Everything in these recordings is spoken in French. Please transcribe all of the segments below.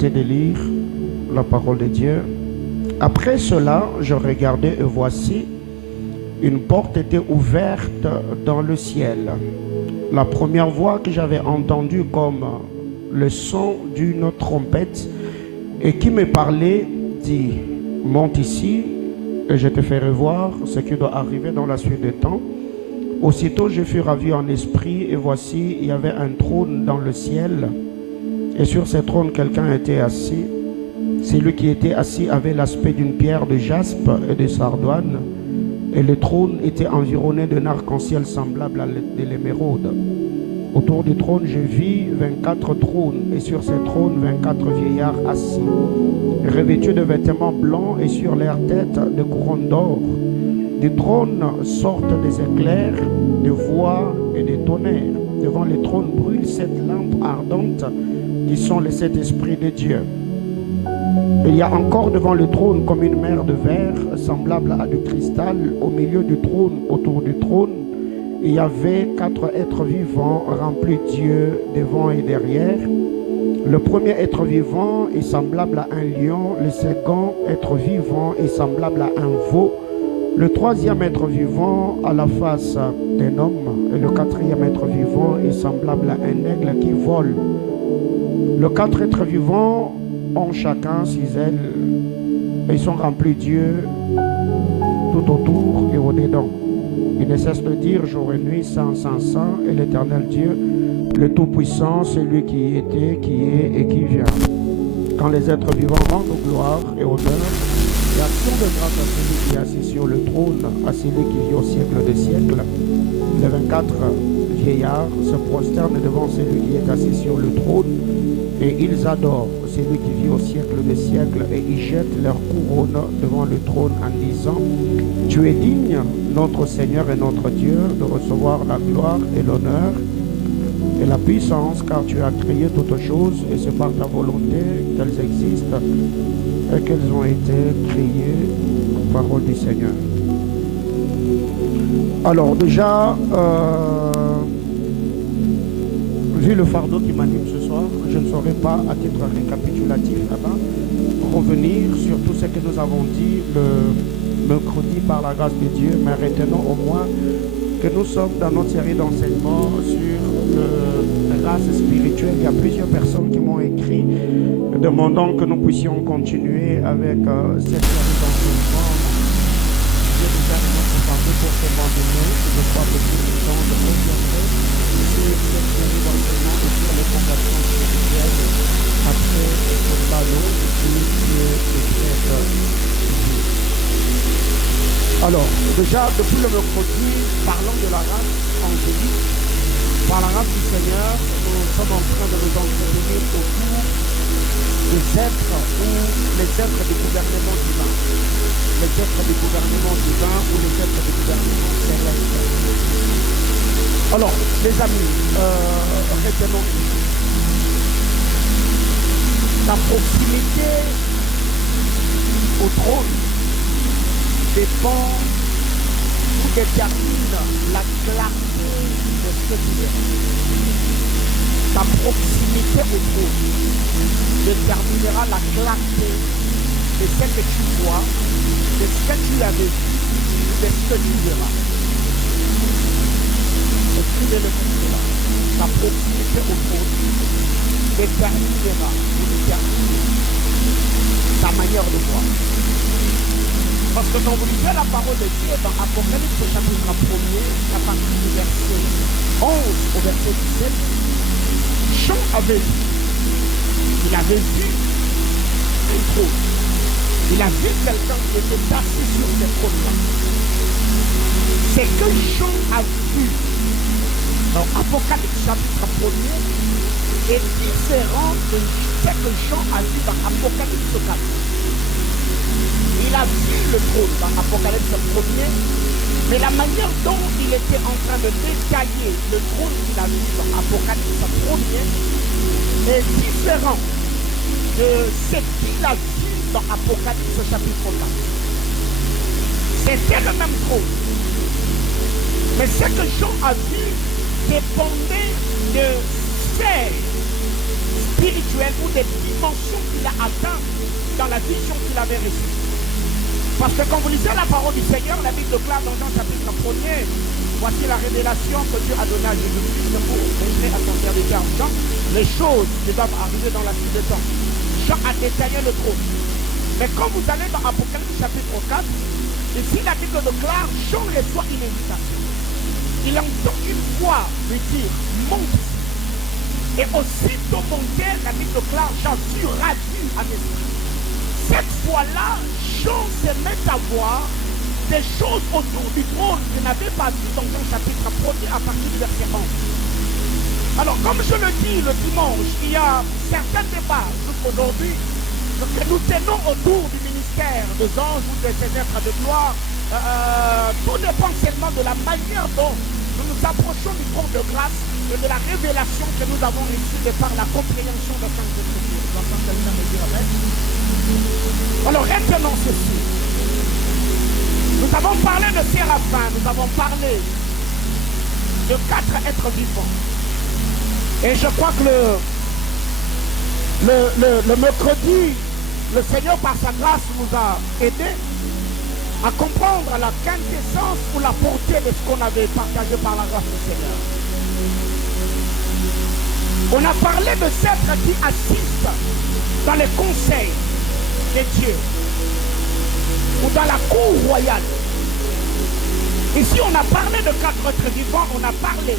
arrêté de lire la parole de Dieu. Après cela, je regardais et voici, une porte était ouverte dans le ciel. La première voix que j'avais entendue comme le son d'une trompette et qui me parlait dit: monte ici et je te ferai voir ce qui doit arriver dans la suite des temps. Aussitôt je fus ravi en esprit et voici il y avait un trône dans le ciel et sur ce trône quelqu'un était assis. Celui qui était assis avait l'aspect d'une pierre de jaspe et de sardoine et le trône était environné d'un arc-en-ciel semblable à de l'émeraude. Autour du trône, je vis 24 trônes, et sur ces trônes, 24 vieillards assis, revêtus de vêtements blancs, et sur leurs têtes, de couronnes d'or. Du trône sortent des éclairs, des voix et des tonnerres. Devant le trône brûlent 7 lampes ardentes, qui sont les 7 esprits de Dieu. Il y a encore devant le trône comme une mer de verre, semblable à du cristal, au milieu du trône, autour du trône. Il y avait 4 êtres vivants remplis d'yeux devant et derrière. Le premier être vivant est semblable à un lion, le second être vivant est semblable à un veau, le troisième être vivant à la face d'un homme, et le quatrième être vivant est semblable à un aigle qui vole. Les 4 êtres vivants ont chacun 6 ailes, et ils sont remplis d'yeux tout autour et au-dedans. Il ne cesse de dire jour et nuit, saint, saint, saint, et l'Éternel Dieu, le Tout-Puissant, celui qui était, qui est et qui vient. Quand les êtres vivants rendent gloire et honneur et action de grâce à celui qui est assis sur le trône, à celui qui vit au siècle des siècles, les 24 vieillards se prosternent devant celui qui est assis sur le trône et ils adorent celui qui vit au siècle des siècles et ils jettent leur couronne devant le trône en disant: tu es digne, notre Seigneur et notre Dieu, de recevoir la gloire et l'honneur et la puissance, car tu as créé toutes choses et c'est par ta volonté qu'elles existent et qu'elles ont été créées. Parole du Seigneur. Alors déjà, vu le fardeau qui m'anime ce soir, je ne saurais pas, à titre récapitulatif là-bas, revenir sur tout ce que nous avons dit le mercredi par la grâce de Dieu, mais retenons au moins que nous sommes dans notre série d'enseignements sur la race spirituelle. Il y a plusieurs personnes qui m'ont écrit demandant que nous puissions continuer avec cette série d'enseignements. Dieu nous a notre fardeau pour ce vendredi. Je crois que c'est le temps de revenir sur cette série d'enseignements et sur les fondations spirituelles après le ballon qui est très. Alors, déjà, depuis le mercredi, parlons de la race angélique. Par la grâce du Seigneur, nous sommes en train de nous entretenir autour des êtres ou les êtres du gouvernement divin. Les êtres du gouvernement divin ou les êtres du gouvernement céleste. Alors, les amis, retenons ici. La proximité au trône dépend ou détermine la clarté de ce que tu verras. Ta proximité au trône déterminera la clarté de ce que tu vois, de ce que tu as vécu, de ce que tu verras. Écrivez-le comme cela. Ta proximité au trône déterminera ou détermine ta manière de voir. Parce que quand vous lisez la parole de Dieu dans Apocalypse chapitre 1er, à partir du verset 11 au verset 17, Jean avait vu, il avait vu un trône. Il a vu quelqu'un qui était assis sur ce trône-là. Ce que Jean a vu dans Apocalypse chapitre 1er est différent de ce que Jean a vu dans Apocalypse 4. Il a vu le trône dans Apocalypse 1er, mais la manière dont il était en train de détailler le trône qu'il a vu dans Apocalypse 1er est différent de ce qu'il a vu dans Apocalypse chapitre 4. C'était le même trône, mais ce que Jean a vu dépendait de spirituelles ou des dimensions qu'il a atteintes dans la vision qu'il avait reçue. Parce que quand vous lisez la parole du Seigneur, la Bible déclare dans Jean chapitre 1er, voici la révélation que Dieu a donnée à Jésus-Christ pour montrer à son serviteur Jean les choses qui doivent arriver dans la suite des temps. Jean a détaillé le trône. Mais quand vous allez dans Apocalypse chapitre 4, ici la Bible déclare, Jean reçoit une invitation. Il entend une voix lui dire, monte ici. Et aussitôt monté, la Bible déclare, Jean fut ravi à mes yeux. Cette fois-là, Jean se met à voir des choses autour du trône qu'il n'avait pas vu dans Jean chapitre 1er à partir du verset 11. Alors, comme je le dis le dimanche, il y a certains débats jusqu'aujourd'hui que nous tenons autour du ministère des anges ou des êtres de gloire. Tout dépend seulement de la manière dont nous nous approchons du trône de grâce et de la révélation que nous avons reçue de par la compréhension de Sainte Écriture. Alors retenons ceci. Nous avons parlé de séraphins, nous avons parlé de 4 êtres vivants. Et je crois que le mercredi, le Seigneur par sa grâce nous a aidés à comprendre la quintessence ou la portée de ce qu'on avait partagé par la grâce du Seigneur. On a parlé de ces êtres qui assistent dans les conseils de Dieu ou dans la cour royale. Ici, on a parlé de 4 êtres vivants, on a parlé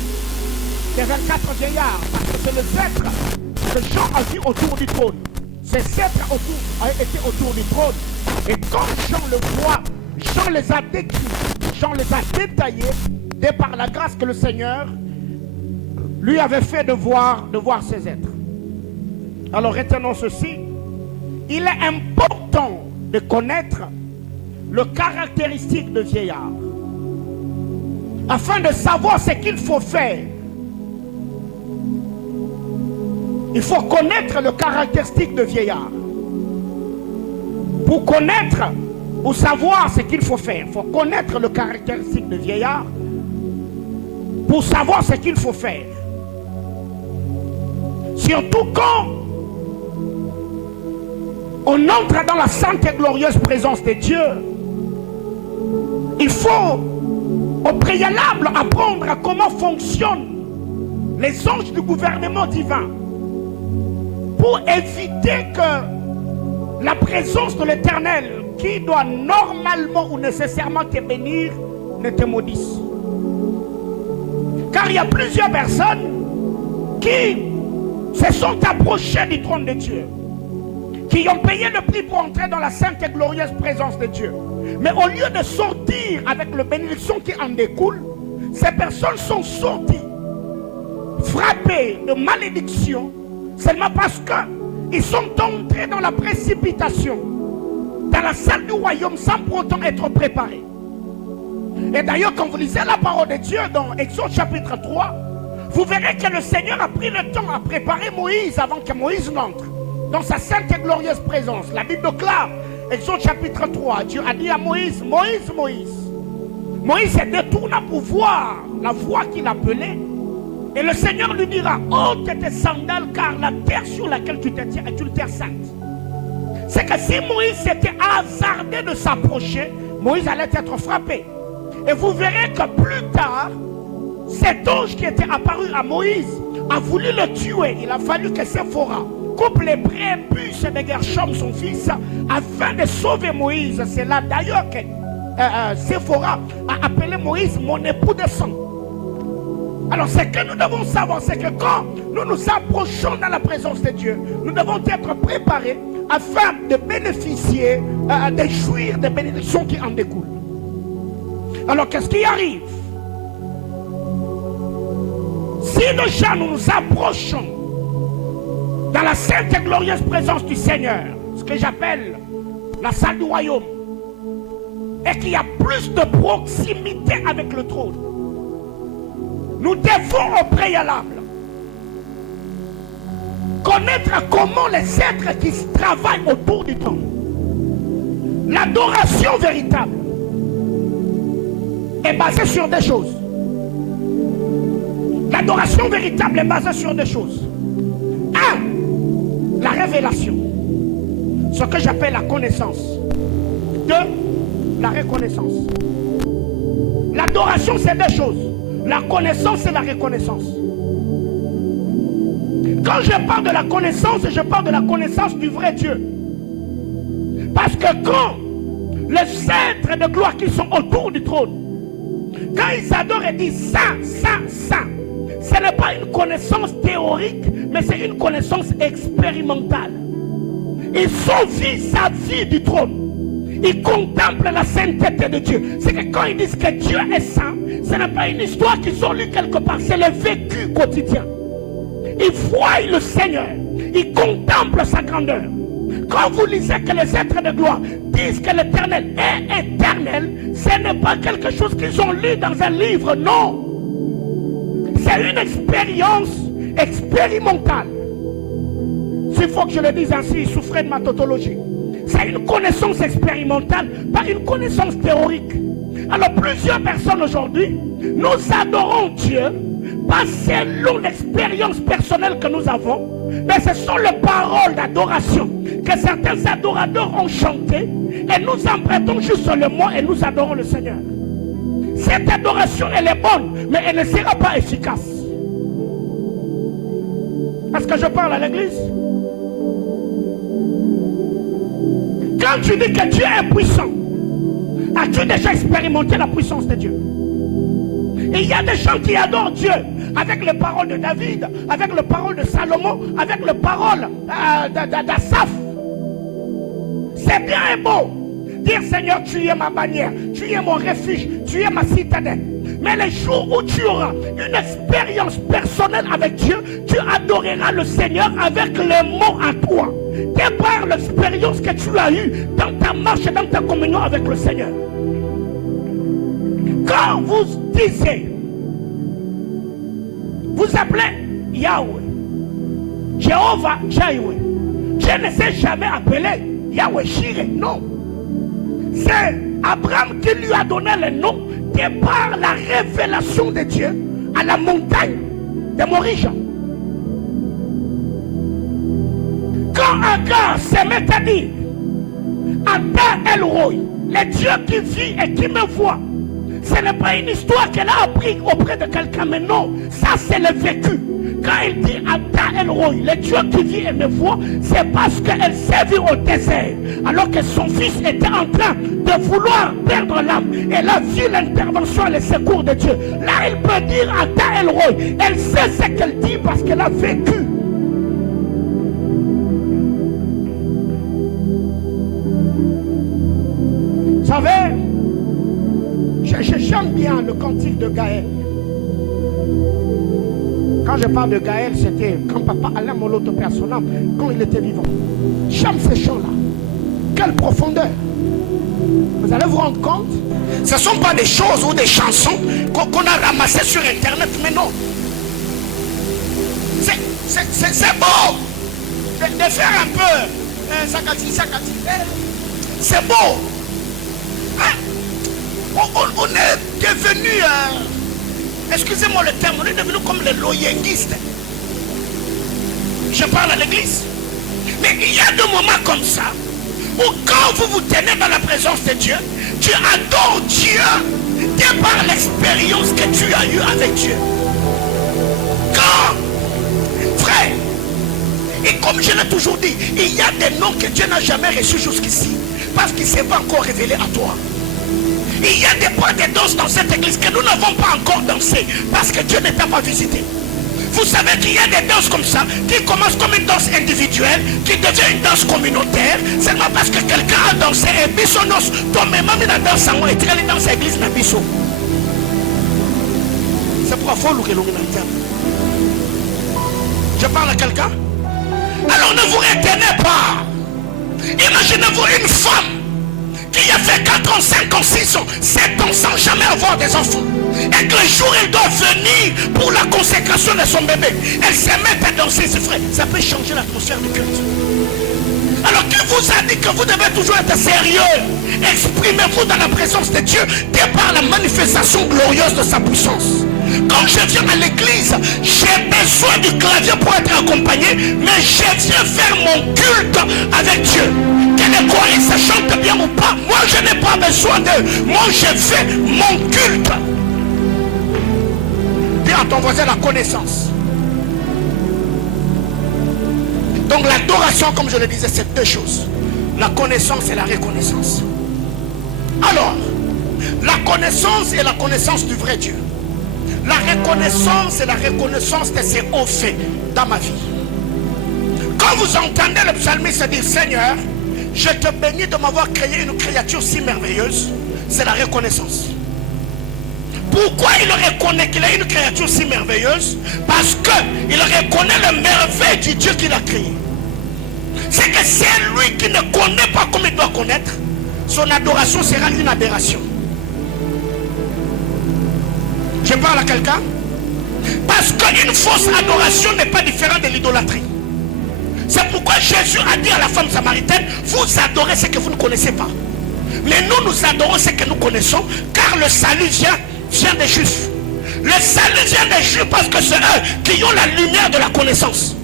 des 24 vieillards, parce que c'est les êtres que Jean a vu autour du trône. Ces êtres étaient autour du trône. Et quand Jean le voit, Jean les a décrits, Jean les a détaillés, de par la grâce que le Seigneur lui avait fait de voir ces êtres. Alors retenons ceci. Il est important de connaître le caractéristique de vieillard, afin de savoir ce qu'il faut faire. Il faut connaître le caractéristique de vieillard. Pour connaître ou savoir ce qu'il faut faire, il faut connaître le caractéristique de vieillard pour savoir ce qu'il faut faire. Surtout quand on entre dans la sainte et glorieuse présence de Dieu, il faut au préalable apprendre à comment fonctionnent les anges du gouvernement divin pour éviter que la présence de l'Éternel, qui doit normalement ou nécessairement te bénir, ne te maudisse. Car il y a plusieurs personnes qui se sont approchées du trône de Dieu, qui ont payé le prix pour entrer dans la sainte et glorieuse présence de Dieu. Mais au lieu de sortir avec la bénédiction qui en découle, ces personnes sont sorties frappées de malédiction seulement parce qu'ils sont entrés dans la précipitation, dans la salle du royaume sans pour autant être préparés. Et d'ailleurs, quand vous lisez la parole de Dieu dans Exode chapitre 3, vous verrez que le Seigneur a pris le temps à préparer Moïse avant que Moïse n'entre dans sa sainte et glorieuse présence. La Bible déclare, Exode chapitre 3, Dieu a dit à Moïse, Moïse, Moïse. Moïse se détourna pour voir la voix qu'il appelait. Et le Seigneur lui dira, ôte tes sandales, car la terre sur laquelle tu te tiens est une terre sainte. C'est que si Moïse s'était hasardé de s'approcher, Moïse allait être frappé. Et vous verrez que plus tard, cet ange qui était apparu à Moïse a voulu le tuer. Il a fallu que Séphora coupe les prépuces de Gershom, son fils, afin de sauver Moïse. C'est là d'ailleurs que Séphora a appelé Moïse mon époux de sang. Alors ce que nous devons savoir, c'est que quand nous nous approchons dans la présence de Dieu, nous devons être préparés afin de bénéficier, de jouir des bénédictions qui en découlent. Alors qu'est-ce qui arrive? Si déjà nous nous approchons dans la sainte et glorieuse présence du Seigneur, ce que j'appelle la salle du royaume, et qu'il y a plus de proximité avec le trône, nous devons au préalable connaître comment les êtres qui travaillent autour du trône, l'adoration véritable est basée sur des choses. L'adoration véritable est basée sur des choses. Un, révélation. Ce que j'appelle la connaissance. 2, la reconnaissance. L'adoration, c'est deux choses. La connaissance et la reconnaissance. Quand je parle de la connaissance, je parle de la connaissance du vrai Dieu. Parce que quand les êtres de gloire qui sont autour du trône, quand ils adorent et disent ça, ce n'est pas une connaissance théorique, mais c'est une connaissance expérimentale. Ils sont vis-à-vis du trône. Ils contemplent la sainteté de Dieu. C'est que quand ils disent que Dieu est saint, ce n'est pas une histoire qu'ils ont lue quelque part, c'est le vécu quotidien. Ils voient le Seigneur, ils contemplent sa grandeur. Quand vous lisez que les êtres de gloire disent que l'Éternel est éternel, ce n'est pas quelque chose qu'ils ont lu dans un livre, non. C'est une expérience expérimentale. S'il faut que je le dise ainsi, il souffrait de ma tautologie. C'est une connaissance expérimentale, pas une connaissance théorique. Alors plusieurs personnes aujourd'hui, nous adorons Dieu, pas selon l'expérience personnelle que nous avons, mais ce sont les paroles d'adoration que certains adorateurs ont chantées et nous empruntons juste le mot et nous adorons le Seigneur. Cette adoration, elle est bonne, mais elle ne sera pas efficace. Est-ce que je parle à l'église? Quand tu dis que Dieu est puissant, as-tu déjà expérimenté la puissance de Dieu? Il y a des gens qui adorent Dieu avec les paroles de David, avec les paroles de Salomon, avec les paroles d'Asaph. C'est bien et beau. Dire Seigneur, tu es ma bannière, tu es mon refuge, tu es ma citadelle. Mais les jours où tu auras une expérience personnelle avec Dieu, tu adoreras le Seigneur avec les mots à toi. De par l'expérience que tu as eue dans ta marche et dans ta communion avec le Seigneur. Quand vous disiez, vous appelez Yahweh, Jéhovah Jireh, Dieu ne s'est jamais appelé Yahweh Jireh, non. C'est Abraham qui lui a donné le nom de par la révélation de Dieu à la montagne de Moriah. Quand Agar se met à dire Ata El Roi, le Dieu qui vit et qui me voit, ce n'est pas une histoire qu'elle a appris auprès de quelqu'un, mais non, ça c'est le vécu. Quand elle dit Ata El Roi, le Dieu qui vit et me voit, c'est parce qu'elle s'est vue au désert, alors que son fils était en train de vouloir perdre l'âme. Elle a vu l'intervention et le secours de Dieu. Là, elle peut dire Ata El Roi. Elle sait ce qu'elle dit parce qu'elle a vécu. Vous savez, j'aime bien le cantique de Gaël. Quand je parle de Gaël, c'était quand papa Alain Moloto Personnam, quand il était vivant. J'aime ces chants-là. Quelle profondeur. Vous allez vous rendre compte, ce ne sont pas des choses ou des chansons qu'on a ramassées sur Internet, mais non. C'est beau de faire un peu sakati. C'est beau. Hein? On est devenu, excusez-moi le terme, on est devenu comme les loyenguistes. Je parle à l'église. Mais il y a des moments comme ça où quand vous vous tenez dans la présence de Dieu, tu adores Dieu de par l'expérience que tu as eue avec Dieu. Quand, frère, et comme je l'ai toujours dit, il y a des noms que Dieu n'a jamais reçus jusqu'ici, parce qu'il ne s'est pas encore révélé à toi. Il y a des points de danse dans cette église que nous n'avons pas encore dansé, parce que Dieu ne t'a pas visité. Vous savez qu'il y a des danses comme ça, qui commencent comme une danse individuelle, qui devient une danse communautaire, seulement parce que quelqu'un a dansé et bissonos, toi même la danse en moi, et tu es dans l'église na bisso. C'est profond ou que l'on entend. Je parle à quelqu'un. Alors ne vous retenez pas. Imaginez-vous une femme qui a fait 4 ans, 5 ans, 6 ans, 7 ans sans jamais avoir des enfants. Et que le jour elle doit venir pour la consécration de son bébé, elle se met à danser, c'est vrai, ça peut changer l'atmosphère du culte. Alors qui vous a dit que vous devez toujours être sérieux? Exprimez-vous dans la présence de Dieu de par la manifestation glorieuse de sa puissance. Quand je viens à l'église, j'ai besoin du clavier pour être accompagné, mais je viens faire mon culte avec Dieu. Que les choristes chantent bien ou pas, moi je n'ai pas besoin d'eux. Moi je fais mon culte. Dis à ton voisin la connaissance. Donc l'adoration, comme je le disais, c'est deux choses. La connaissance et la reconnaissance. Alors, la connaissance est la connaissance du vrai Dieu. La reconnaissance est la reconnaissance de ses hauts faits dans ma vie. Quand vous entendez le psalmiste dire Seigneur, je te bénis de m'avoir créé une créature si merveilleuse, c'est la reconnaissance. Pourquoi il reconnaît qu'il a une créature si merveilleuse? Parce qu'il reconnaît le merveille du Dieu qu'il a créé. C'est que c'est lui qui ne connaît pas comme il doit connaître. Son adoration sera une aberration. Je parle à quelqu'un? Parce qu'une fausse adoration n'est pas différente de l'idolâtrie. C'est pourquoi Jésus a dit à la femme samaritaine, vous adorez ce que vous ne connaissez pas. Mais nous adorons ce que nous connaissons, car le salut vient des Juifs. Le salut vient des Juifs parce que c'est eux qui ont la lumière de la connaissance.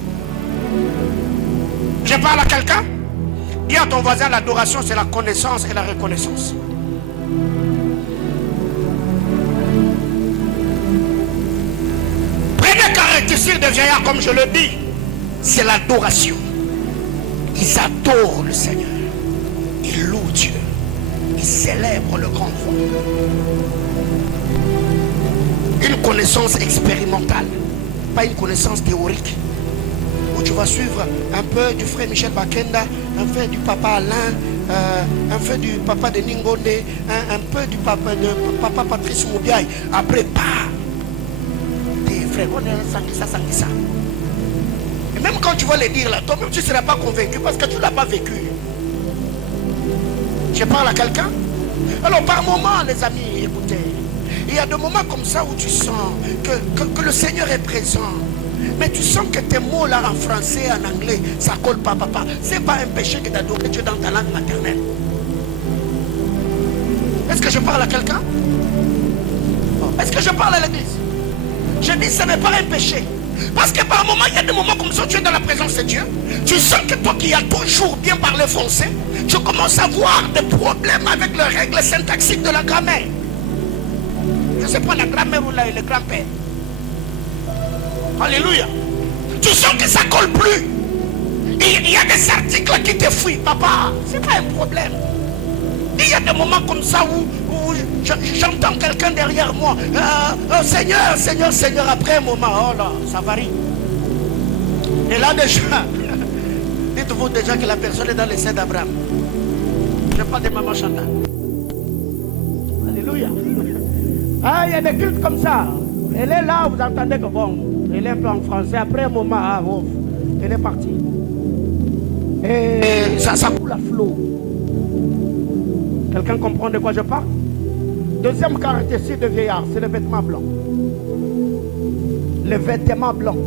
Je parle à quelqu'un? Dis à ton voisin, l'adoration c'est la connaissance et la reconnaissance. Première caractéristique des vieillards, comme je le dis, c'est l'adoration. Ils adorent le Seigneur. Ils louent Dieu. Ils célèbrent le grand roi. Une connaissance expérimentale, pas une connaissance théorique. Où tu vas suivre un peu du frère Michel Bakenda, un peu du papa Alain, un peu du papa de Ningonde, un peu du papa Patrice Moubiaï. Après, pas des frères, on est Sanguissa. Et même quand tu vas les dire là, toi-même tu ne seras pas convaincu parce que tu ne l'as pas vécu. Je parle à quelqu'un? Alors par moments, les amis, écoutez, il y a des moments comme ça où tu sens que le Seigneur est présent. Mais tu sens que tes mots là en français, en anglais, ça colle pas, papa. C'est pas un péché que d'adorer Dieu dans ta langue maternelle. Est-ce que je parle à quelqu'un? Est-ce que je parle à l'église? Je dis ce n'est pas un péché. Parce que par moment, il y a des moments comme ça où tu es dans la présence de Dieu. Tu sens que toi qui as toujours bien parlé français, tu commences à avoir des problèmes avec les règles syntaxiques de la grammaire. Je ne sais pas la grammaire ou le grand-père. Alléluia. Tu sens que ça colle plus. Il y a des articles qui te fuient. Papa, c'est pas un problème. Il y a des moments comme ça où j'entends quelqu'un derrière moi. Oh, Seigneur, Seigneur, Seigneur. Après un moment, oh là, ça varie. Et là déjà, dites-vous déjà que la personne est dans l'essai d'Abraham. Je parle de maman Chantal. Alléluia. Ah, il y a des cultes comme ça. Elle est là, vous entendez que bon. Elle est un peu en français, après un moment, elle est partie. Et ça coule à flot. Quelqu'un comprend de quoi je parle? Deuxième caractéristique de vieillard, c'est le vêtement blanc. Le vêtement blanc.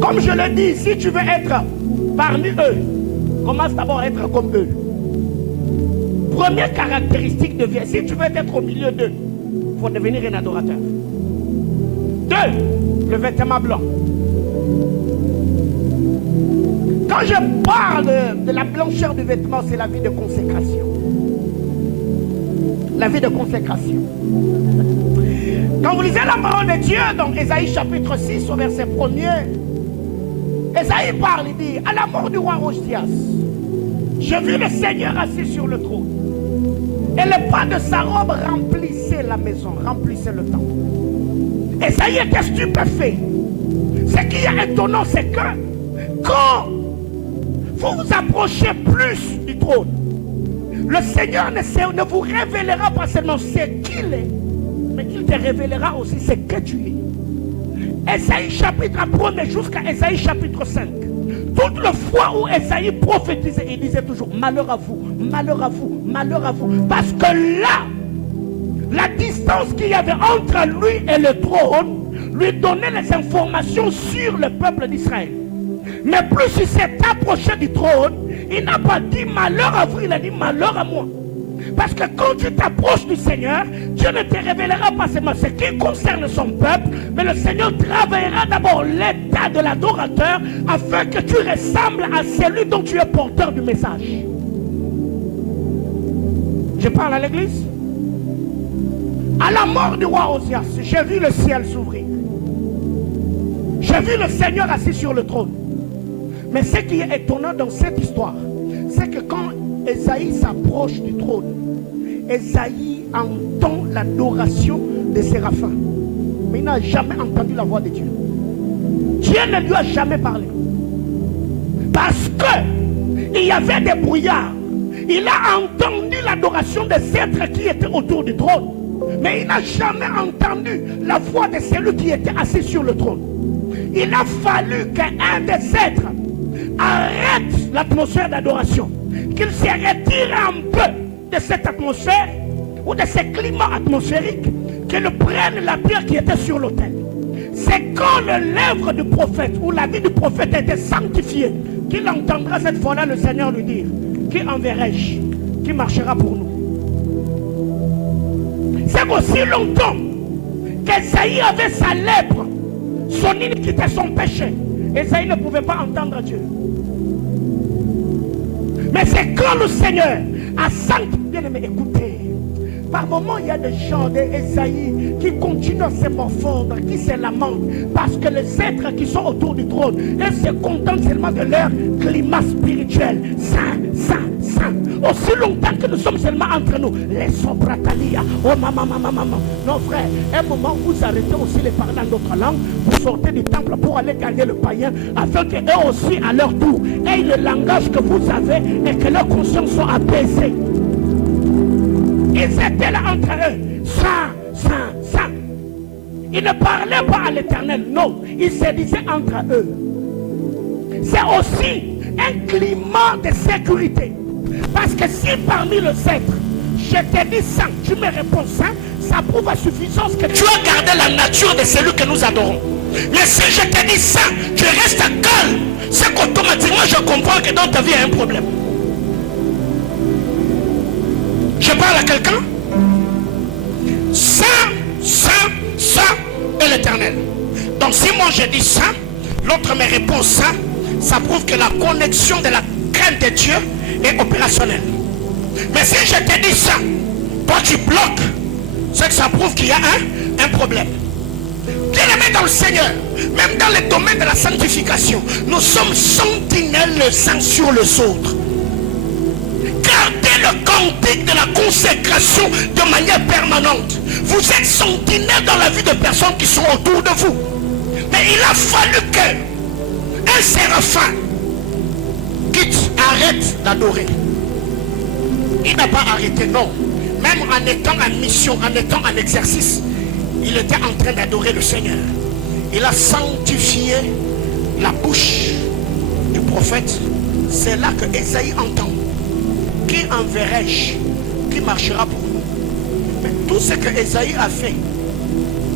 Comme je le dis, si tu veux être parmi eux, commence d'abord à être comme eux. Première caractéristique de vieillard, si tu veux être au milieu d'eux, il faut devenir un adorateur. Deux, le vêtement blanc. Quand je parle de la blancheur du vêtement, c'est la vie de consécration. La vie de consécration. Quand vous lisez la parole de Dieu dans Ésaïe chapitre 6 au verset 1er, Ésaïe parle, il dit, à la mort du roi Osias, je vis le Seigneur assis sur le trône. Et le pas de sa robe remplissait la maison, remplissait le temple. Ésaïe était stupéfait. Ce qui est étonnant, c'est que quand vous vous approchez plus du trône, le Seigneur ne vous révélera pas seulement ce qu'il est, mais qu'il te révélera aussi ce que tu es. Ésaïe chapitre 1 jusqu'à Ésaïe chapitre 5. Toute le fois où Ésaïe prophétisait, il disait toujours malheur à vous, malheur à vous, malheur à vous. Parce que là, la distance qu'il y avait entre lui et le trône lui donnait les informations sur le peuple d'Israël. Mais plus il s'est approché du trône, il n'a pas dit malheur à vous, il a dit malheur à moi. Parce que quand tu t'approches du Seigneur, Dieu ne te révélera pas seulement ce qui concerne son peuple, mais le Seigneur travaillera d'abord l'état de l'adorateur afin que tu ressembles à celui dont tu es porteur du message. Je parle à l'église. À la mort du roi Osias, j'ai vu le ciel s'ouvrir. J'ai vu le Seigneur assis sur le trône. Mais ce qui est étonnant dans cette histoire, c'est que quand Ésaïe s'approche du trône, Ésaïe entend l'adoration des séraphins. Mais il n'a jamais entendu la voix de Dieu. Dieu ne lui a jamais parlé. Parce qu'il y avait des brouillards. Il a entendu l'adoration des êtres qui étaient autour du trône. Mais il n'a jamais entendu la voix de celui qui était assis sur le trône. Il a fallu qu'un des êtres arrête l'atmosphère d'adoration, qu'il se retire un peu de cette atmosphère ou de ce climat atmosphérique, qu'il prenne la pierre qui était sur l'autel. C'est quand le lèvre du prophète ou la vie du prophète a été sanctifiée qu'il entendra cette fois-là le Seigneur lui dire: qui enverrai-je? Qui marchera pour nous? C'est aussi longtemps qu'Ésaïe avait sa lèpre, son iniquité, son péché. Ésaïe ne pouvait pas entendre Dieu. Mais c'est quand le Seigneur a sanctifié. Bien aimé, écoutez, par moments il y a des gens d'Ésaïe qui continuent à se morfondre, qui se lamentent parce que les êtres qui sont autour du trône, ils se contentent seulement de leur climat spirituel. Saint, saint, saint. Aussi longtemps que nous sommes seulement entre nous, les sobratalia. Oh maman, maman, maman. Non frère, un moment vous arrêtez aussi les parler en d'autres langues, vous sortez du temple pour aller gagner le païen, afin qu'eux aussi à leur tour aient le langage que vous avez et que leur conscience soit apaisée. Ils étaient là entre eux, saint, saint, saint. Ils ne parlaient pas à l'Éternel, non, ils se disaient entre eux. C'est aussi un climat de sécurité. Parce que si parmi les êtres, je te dis saint, tu me réponds saint, ça prouve à suffisance que tu as gardé la nature de celui que nous adorons. Mais si je te dis saint, tu restes calme, c'est qu'automatiquement je comprends que dans ta vie il y a un problème. Je parle à quelqu'un? Saint, saint, saint est l'Éternel. Donc si moi je dis saint, l'autre me répond saint, ça prouve que la connexion de la crainte de Dieu est opérationnelle. Mais si je te dis ça, toi tu bloques, c'est que ça prouve qu'il y a un problème. Bien aimé dans le Seigneur, même dans le domaine de la sanctification, nous sommes sentinelles les uns sur les autres. Gardez le cantique de la consécration de manière permanente. Vous êtes sentinelles dans la vie de personnes qui sont autour de vous. Mais il a fallu que un séraphin quitte, arrête d'adorer. Il n'a pas arrêté, non. Même en étant en mission, en étant en exercice, il était en train d'adorer le Seigneur. Il a sanctifié la bouche du prophète. C'est là que Ésaïe entend. Qui enverrai-je? Qui marchera pour nous? Mais tout ce que Ésaïe a fait,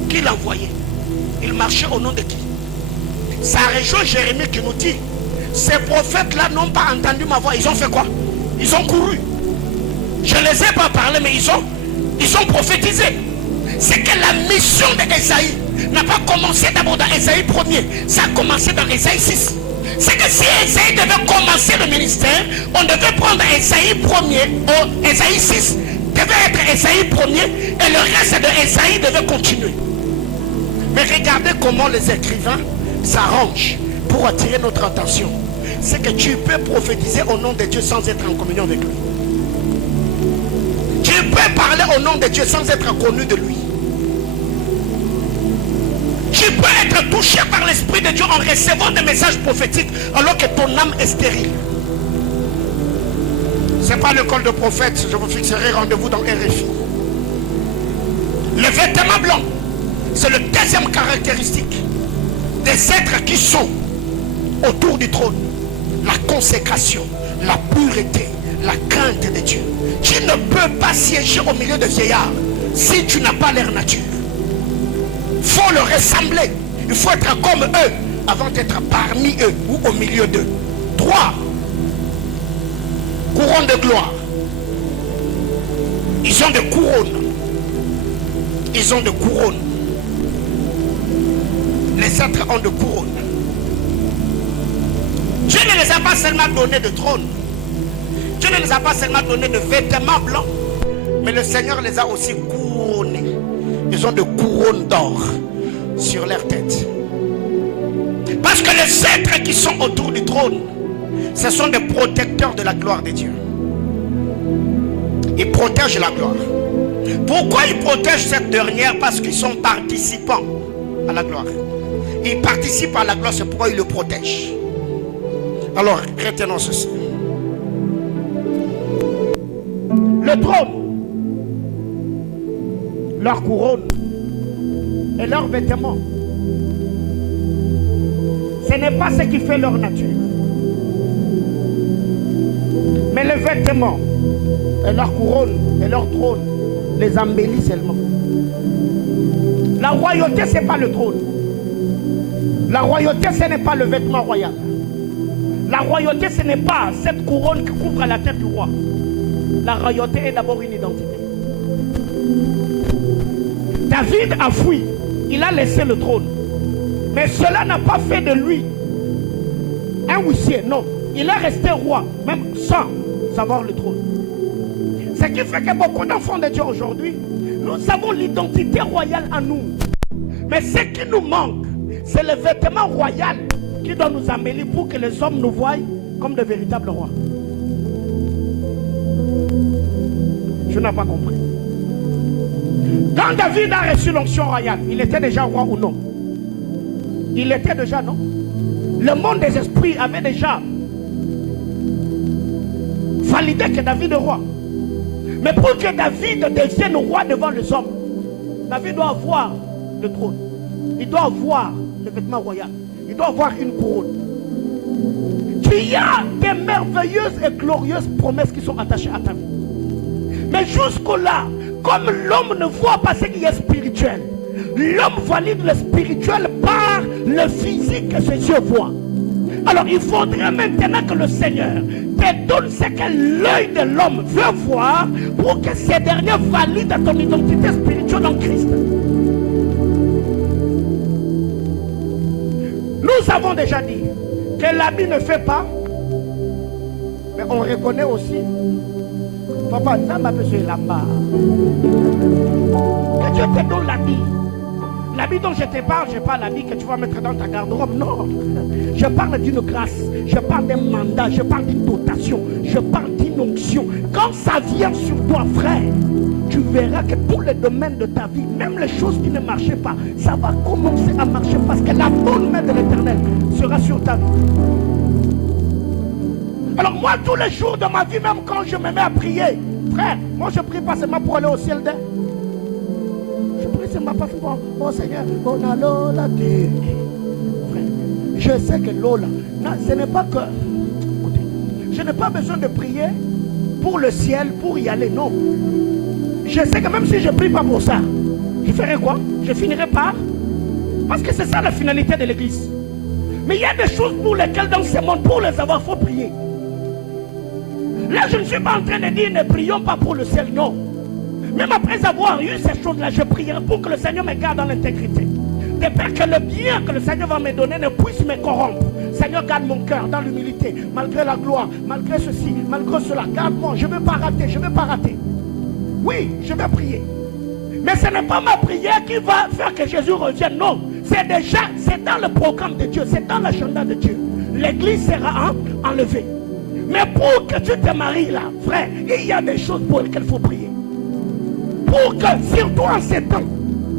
qui l'a envoyé? Il marchait au nom de qui? Ça rejoint Jérémie qui nous dit: ces prophètes-là n'ont pas entendu ma voix. Ils ont fait quoi? Ils ont couru. Je ne les ai pas parlé, mais ils ont prophétisé. C'est que la mission d'Ésaïe n'a pas commencé d'abord dans Ésaïe 1er. Ça a commencé dans Ésaïe 6. C'est que si Ésaïe devait commencer le ministère, on devait prendre Ésaïe 1er ou Ésaïe 6. Devait être Ésaïe 1er et le reste de Ésaïe devait continuer. Mais regardez comment les écrivains s'arrangent pour attirer notre attention. C'est que tu peux prophétiser au nom de Dieu sans être en communion avec lui. Tu peux parler au nom de Dieu sans être connu de lui. Tu peux être touché par l'Esprit de Dieu en recevant des messages prophétiques alors que ton âme est stérile. Ce n'est pas l'école de prophète, je vous fixerai rendez-vous dans RFI. Le vêtement blanc, c'est le deuxième caractéristique des êtres qui sont autour du trône. La consécration, la pureté, la crainte de Dieu. Tu ne peux pas siéger au milieu de vieillards si tu n'as pas leur nature. Il faut leur ressembler. Il faut être comme eux avant d'être parmi eux ou au milieu d'eux. 3. Couronne de gloire. Ils ont des couronnes. Ils ont des couronnes. Les êtres ont des couronnes. Dieu ne les a pas seulement donné de trône. Dieu ne les a pas seulement donné de vêtements blancs. Mais le Seigneur les a aussi couronnés. Ils ont des couronnes d'or sur leur tête. Parce que les êtres qui sont autour du trône, ce sont des protecteurs de la gloire de Dieu. Ils protègent la gloire. Pourquoi ils protègent cette dernière? Parce qu'ils sont participants à la gloire. Ils participent à la gloire, c'est pourquoi ils le protègent. Alors, retenons ceci. Le trône, leur couronne et leurs vêtements, ce n'est pas ce qui fait leur nature. Mais les vêtements et leur couronne et leur trône les embellit seulement. La royauté, ce n'est pas le trône. La royauté, ce n'est pas le vêtement royal. La royauté, ce n'est pas cette couronne qui couvre la tête du roi. La royauté est d'abord une identité. David a fui. Il a laissé le trône. Mais cela n'a pas fait de lui un huissier. Non. Il est resté roi, même sans avoir le trône. Ce qui fait que beaucoup d'enfants de Dieu aujourd'hui, nous avons l'identité royale en nous. Mais ce qui nous manque, c'est le vêtement royal qui doit nous embellir pour que les hommes nous voient comme de véritables rois. Je n'ai pas compris. Quand David a reçu l'onction royale, il était déjà roi ou non? Il était déjà, non? Le monde des esprits avait déjà validé que David est roi. Mais pour que David devienne roi devant les hommes, David doit avoir le trône. Il doit avoir le vêtement royal. Il doit avoir une couronne. Il y a des merveilleuses et glorieuses promesses qui sont attachées à ta vie. Mais jusque-là, comme l'homme ne voit pas ce qui est spirituel, l'homme valide le spirituel par le physique que ses yeux voient. Alors il faudrait maintenant que le Seigneur te donne ce que l'œil de l'homme veut voir pour que ces derniers valident ton identité spirituelle en Christ. Nous avons déjà dit que l'habit ne fait pas, mais on reconnaît aussi. Papa, ça m'a besoin là-bas. Que Dieu te donne l'habit. L'habit dont je te parle, je parle l'habit que tu vas mettre dans ta garde-robe. Non. Je parle d'une grâce. Je parle d'un mandat. Je parle d'une dotation. Je parle d'une onction. Quand ça vient sur toi, frère, tu verras que tous les domaines de ta vie, même les choses qui ne marchaient pas, ça va commencer à marcher parce que la bonne main de l'Éternel sera sur ta vie. Alors moi, tous les jours de ma vie, même quand je me mets à prier, frère, moi je prie pas seulement pour aller au ciel d'un. Je prie seulement pas pour, oh Seigneur, on a l'eau là. Je sais que l'eau là, non, ce n'est pas que, écoutez, je n'ai pas besoin de prier pour le ciel, pour y aller, non. Je sais que même si je ne prie pas pour ça, je ferai quoi? Je finirai par, parce que c'est ça la finalité de l'église. Mais il y a des choses pour lesquelles dans ce monde, pour les avoir, il faut prier. Là, je ne suis pas en train de dire ne prions pas pour le ciel, non. Même après avoir eu ces choses-là, je prierai pour que le Seigneur me garde dans l'intégrité. De peur que le bien que le Seigneur va me donner ne puisse me corrompre. Seigneur, garde mon cœur dans l'humilité, malgré la gloire, malgré ceci, malgré cela. Garde-moi, je ne veux pas rater, je ne veux pas rater. Oui, je vais prier. Mais ce n'est pas ma prière qui va faire que Jésus revienne, non. C'est déjà, c'est dans le programme de Dieu, c'est dans l'agenda de Dieu. L'église sera enlevée. Mais pour que tu te maries là, frère, il y a des choses pour lesquelles il faut prier. Pour que, surtout en ces temps,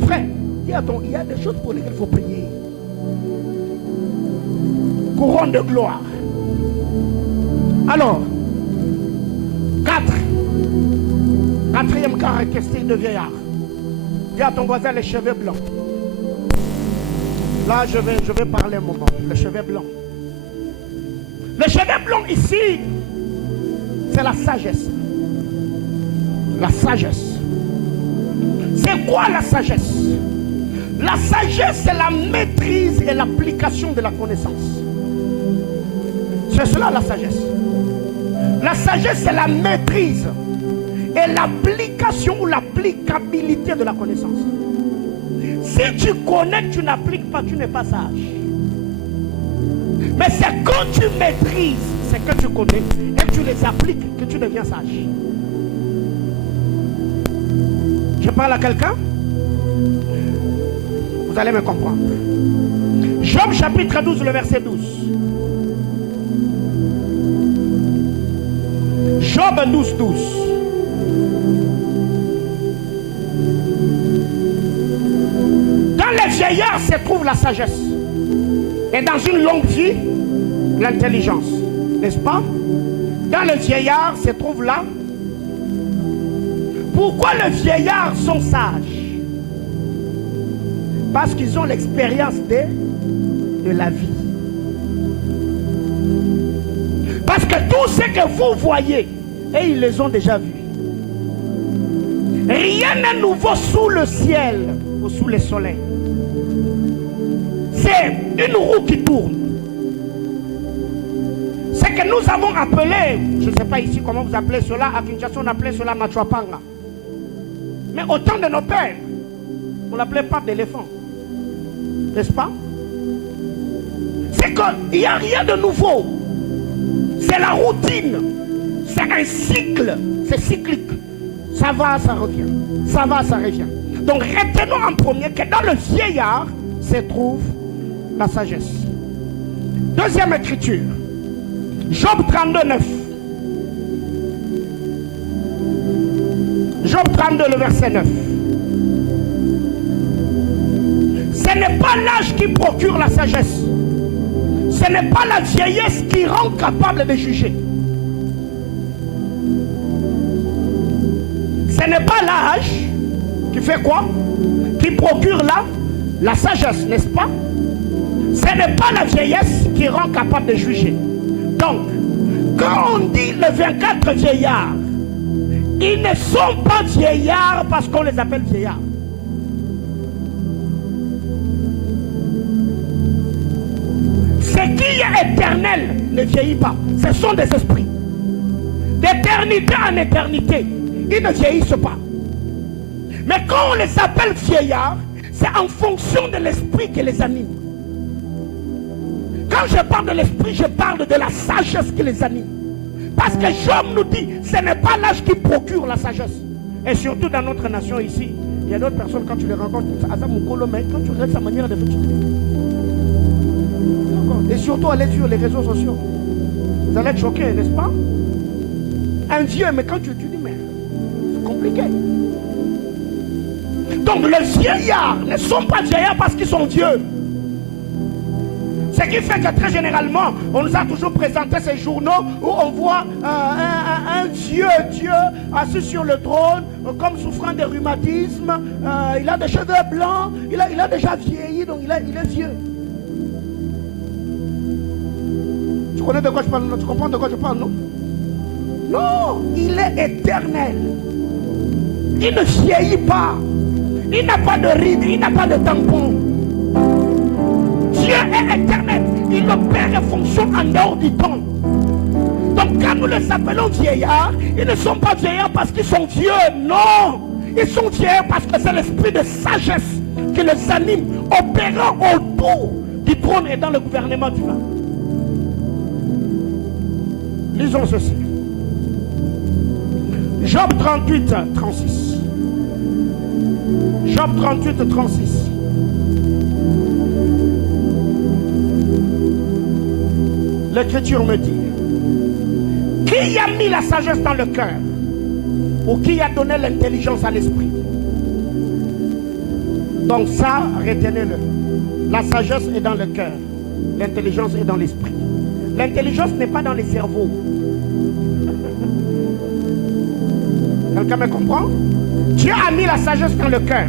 frère, il y a des choses pour lesquelles il faut prier. Couronne de gloire. Alors, 4. Quatrième caractéristique de vieillard. Dis à ton voisin les cheveux blancs. Là, je vais parler un moment. Les cheveux blancs. Les cheveux blancs ici, c'est la sagesse. La sagesse. C'est quoi la sagesse? La sagesse, c'est la maîtrise et l'application de la connaissance. C'est cela la sagesse. La sagesse, c'est la maîtrise et l'application l'application ou l'applicabilité de la connaissance. Si tu connais, tu n'appliques pas, tu n'es pas sage. Mais c'est quand tu maîtrises ce que tu connais et que tu les appliques que tu deviens sage. Je parle à quelqu'un? Vous allez me comprendre. Job chapitre 12, le verset 12. Job 12, 12. Dans les vieillards se trouve la sagesse. Et dans une longue vie, l'intelligence. N'est-ce pas? Dans les vieillards se trouve là. Pourquoi les vieillards sont sages? Parce qu'ils ont l'expérience de la vie. Parce que tout ce que vous voyez, et ils les ont déjà vus. Rien n'est nouveau sous le ciel ou sous le soleil. C'est une roue qui tourne. Ce que nous avons appelé, je ne sais pas ici comment vous appelez cela, à Kinshasa on appelait cela Machuapanga. Mais au temps de nos pères, on l'appelait pape d'éléphant. N'est-ce pas? C'est qu'il n'y a rien de nouveau. C'est la routine. C'est un cycle. C'est cyclique. Ça va, ça revient. Ça va, ça revient. Donc retenons en premier que dans le vieillard se trouve la sagesse. Deuxième écriture. Job 32, 9. Job 32, le verset 9. Ce n'est pas l'âge qui procure la sagesse. Ce n'est pas la vieillesse qui rend capable de juger. Ce n'est pas l'âge qui fait quoi? Qui procure la sagesse, n'est-ce pas? Ce n'est pas la vieillesse qui rend capable de juger. Donc, quand on dit les 24 vieillards, ils ne sont pas vieillards parce qu'on les appelle vieillards. Ce qui est éternel ne vieillit pas. Ce sont des esprits. D'éternité en éternité, ils ne vieillissent pas. Mais quand on les appelle vieillards, c'est en fonction de l'esprit qui les anime. Quand je parle de l'esprit, je parle de la sagesse qui les anime. Parce que Job nous dit, ce n'est pas l'âge qui procure la sagesse. Et surtout dans notre nation ici, il y a d'autres personnes, quand tu les rencontres, quand tu regardes sa manière de faire, et surtout aller sur les réseaux sociaux. Vous allez être choqués, n'est-ce pas? Un vieux, mais quand tu dis, mais c'est compliqué. Donc les vieillards ne sont pas vieillards parce qu'ils sont vieux. Ce qui fait que très généralement, on nous a toujours présenté ces journaux où on voit un vieux Dieu assis sur le trône, comme souffrant de rhumatisme. Il a des cheveux blancs, il a déjà vieilli, donc il est vieux. Tu connais de quoi je parle? Tu comprends de quoi je parle, non? Non, il est éternel. Il ne vieillit pas. Il n'a pas de rides, il n'a pas de tampon. Dieu est éternel. Il opère et fonctionne en dehors du temps. Donc quand nous les appelons vieillards, ils ne sont pas vieillards parce qu'ils sont vieux. Non. Ils sont vieillards parce que c'est l'esprit de sagesse qui les anime, opérant autour du trône et dans le gouvernement divin. Lisons ceci. Job 38, 36. Job 38, 36. L'Écriture me dit, qui a mis la sagesse dans le cœur? Ou qui a donné l'intelligence à l'esprit? Donc ça, retenez-le. La sagesse est dans le cœur. L'intelligence est dans l'esprit. L'intelligence n'est pas dans les cerveaux. Quelqu'un me comprend? Dieu a mis la sagesse dans le cœur,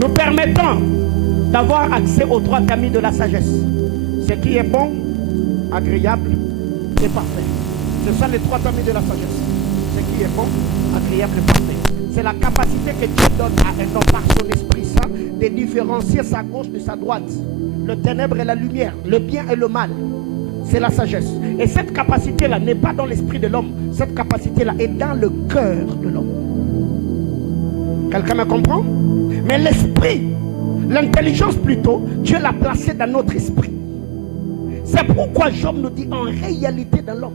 nous permettant d'avoir accès aux trois camis de la sagesse. Ce qui est bon, agréable et parfait. Ce sont les trois camis de la sagesse. Ce qui est bon, agréable et parfait. C'est la capacité que Dieu donne à un homme par son Esprit Saint de différencier sa gauche de sa droite, le ténèbre et la lumière, le bien et le mal. c'est la sagesse. Et cette capacité-là n'est pas dans l'esprit de l'homme. Cette capacité-là est dans le cœur de l'homme. Quelqu'un me comprend? Mais l'esprit, l'intelligence plutôt, Dieu l'a placée dans notre esprit. C'est pourquoi Job nous dit en réalité dans l'homme,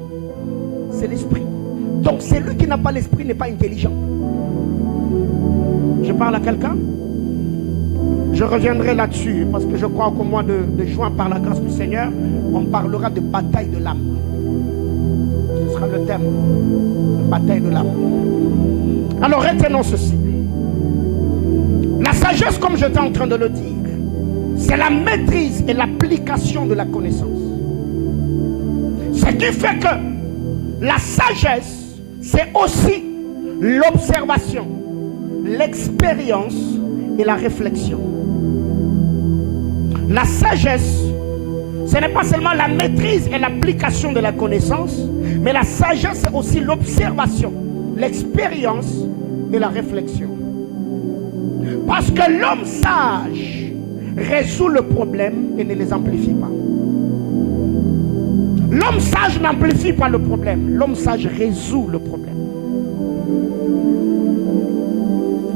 c'est l'esprit. Donc celui qui n'a pas l'esprit n'est pas intelligent. Je parle à quelqu'un? Je reviendrai là-dessus parce que je crois qu'au mois de juin, par la grâce du Seigneur, on parlera de bataille de l'âme. Ce sera le thème, bataille de l'âme. Alors retenons ceci. La sagesse, comme j'étais en train de le dire, c'est la maîtrise et l'application de la connaissance. Ce qui fait que la sagesse, c'est aussi l'observation, l'expérience et la réflexion. La sagesse, ce n'est pas seulement la maîtrise et l'application de la connaissance, mais la sagesse, c'est aussi l'observation, l'expérience et la réflexion. Parce que l'homme sage résout le problème et ne les amplifie pas. L'homme sage n'amplifie pas le problème. L'homme sage résout le problème.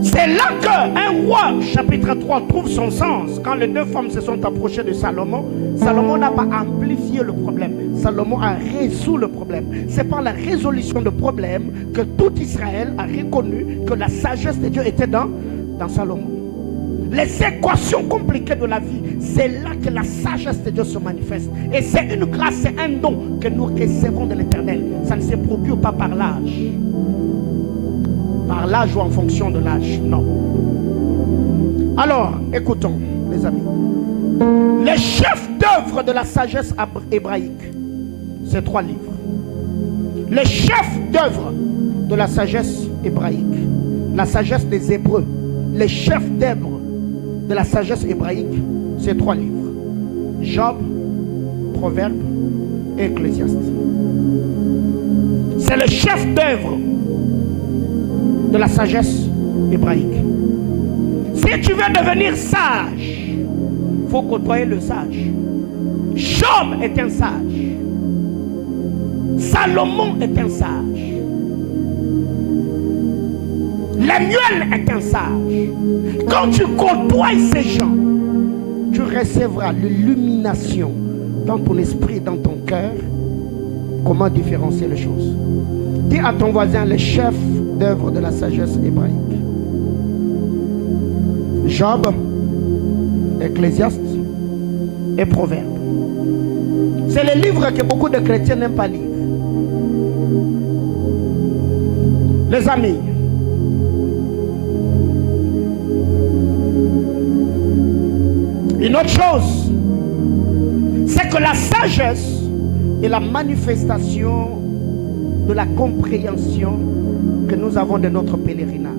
C'est là qu'un roi, chapitre 3, trouve son sens. Quand les deux femmes se sont approchées de Salomon, Salomon n'a pas amplifié le problème. Salomon a résolu le problème. C'est par la résolution de problème que tout Israël a reconnu que la sagesse de Dieu était dans Salomon. Les équations compliquées de la vie, c'est là que la sagesse de Dieu se manifeste. Et c'est une grâce, c'est un don que nous recevons de l'Éternel. Ça ne se procure pas par l'âge. Par l'âge ou en fonction de l'âge, non. Alors, écoutons, les amis. Les chefs d'œuvre de la sagesse hébraïque, c'est 3 livres. Les chefs d'œuvre de la sagesse hébraïque, la sagesse des Hébreux, les chefs d'œuvre de la sagesse hébraïque, c'est 3 livres. Job, Proverbes et Ecclésiaste. C'est le chef d'œuvre de la sagesse hébraïque. Si tu veux devenir sage, il faut côtoyer le sage. Job est un sage. Salomon est un sage. Lemuel est un sage. Quand tu côtoies ces gens, tu recevras l'illumination dans ton esprit, dans ton cœur, comment différencier les choses. Dis à ton voisin, les chefs d'œuvre de la sagesse hébraïque. Job, Ecclésiaste et Proverbes. C'est les livres que beaucoup de chrétiens n'aiment pas lire. Les amis, une autre chose, c'est que la sagesse est la manifestation de la compréhension que nous avons de notre pèlerinage.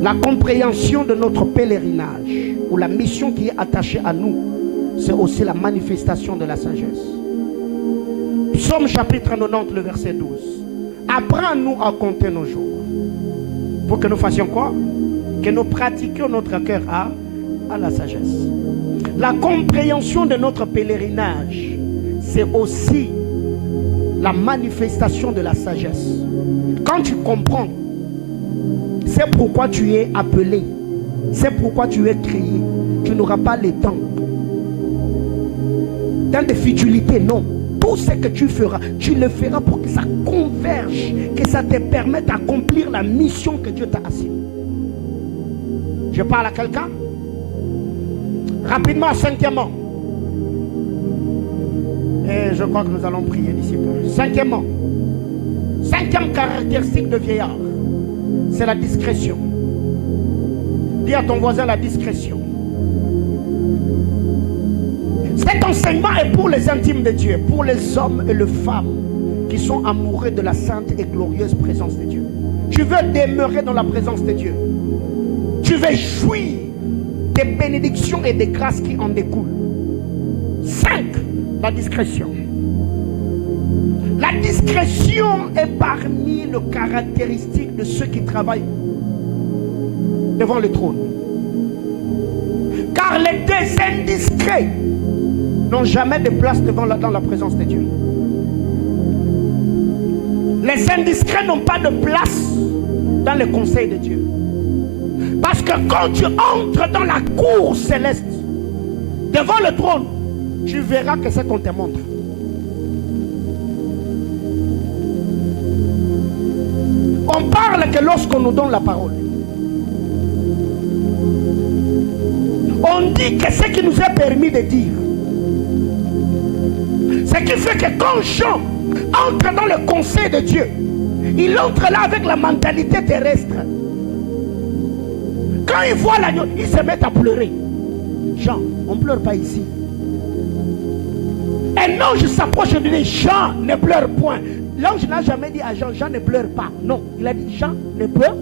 La compréhension de notre pèlerinage ou la mission qui est attachée à nous, c'est aussi la manifestation de la sagesse. Psaume chapitre 90, le verset 12. Apprends-nous à compter nos jours. Pour que nous fassions quoi? Que nous pratiquions notre cœur à la sagesse. La compréhension de notre pèlerinage, c'est aussi la manifestation de la sagesse. Quand tu comprends, c'est pourquoi tu es appelé, c'est pourquoi tu es créé. Tu n'auras pas le temps dans des futilités, non. Tout ce que tu feras, tu le feras pour que ça converge, que ça te permette d'accomplir la mission que Dieu t'a assignée. Je parle à quelqu'un? Rapidement, cinquièmement. Et je crois que nous allons prier d'ici peu. Cinquièmement, cinquième caractéristique de vieillard, c'est la discrétion. Dis à ton voisin la discrétion. Cet enseignement est pour les intimes de Dieu, pour les hommes et les femmes qui sont amoureux de la sainte et glorieuse présence de Dieu. Tu veux demeurer dans la présence de Dieu. Tu veux jouir des bénédictions et des grâces qui en découlent. 5. La discrétion. La discrétion est parmi les caractéristiques de ceux qui travaillent devant le trône. Car les deux indiscrets n'ont jamais de place dans la présence de Dieu. Les indiscrets n'ont pas de place dans le conseil de Dieu. Parce que quand tu entres dans la cour céleste, devant le trône, tu verras que c'est qu'on te montre. On parle que lorsqu'on nous donne la parole, on dit que ce qui nous est permis de dire. Ce qui fait que quand Jean entre dans le conseil de Dieu, il entre là avec la mentalité terrestre. Quand il voit l'agneau, il se met à pleurer. Jean, on ne pleure pas ici. Un ange s'approche et lui dit, Jean, ne pleure point. L'ange n'a jamais dit à Jean, Jean ne pleure pas. Non, il a dit, Jean ne pleure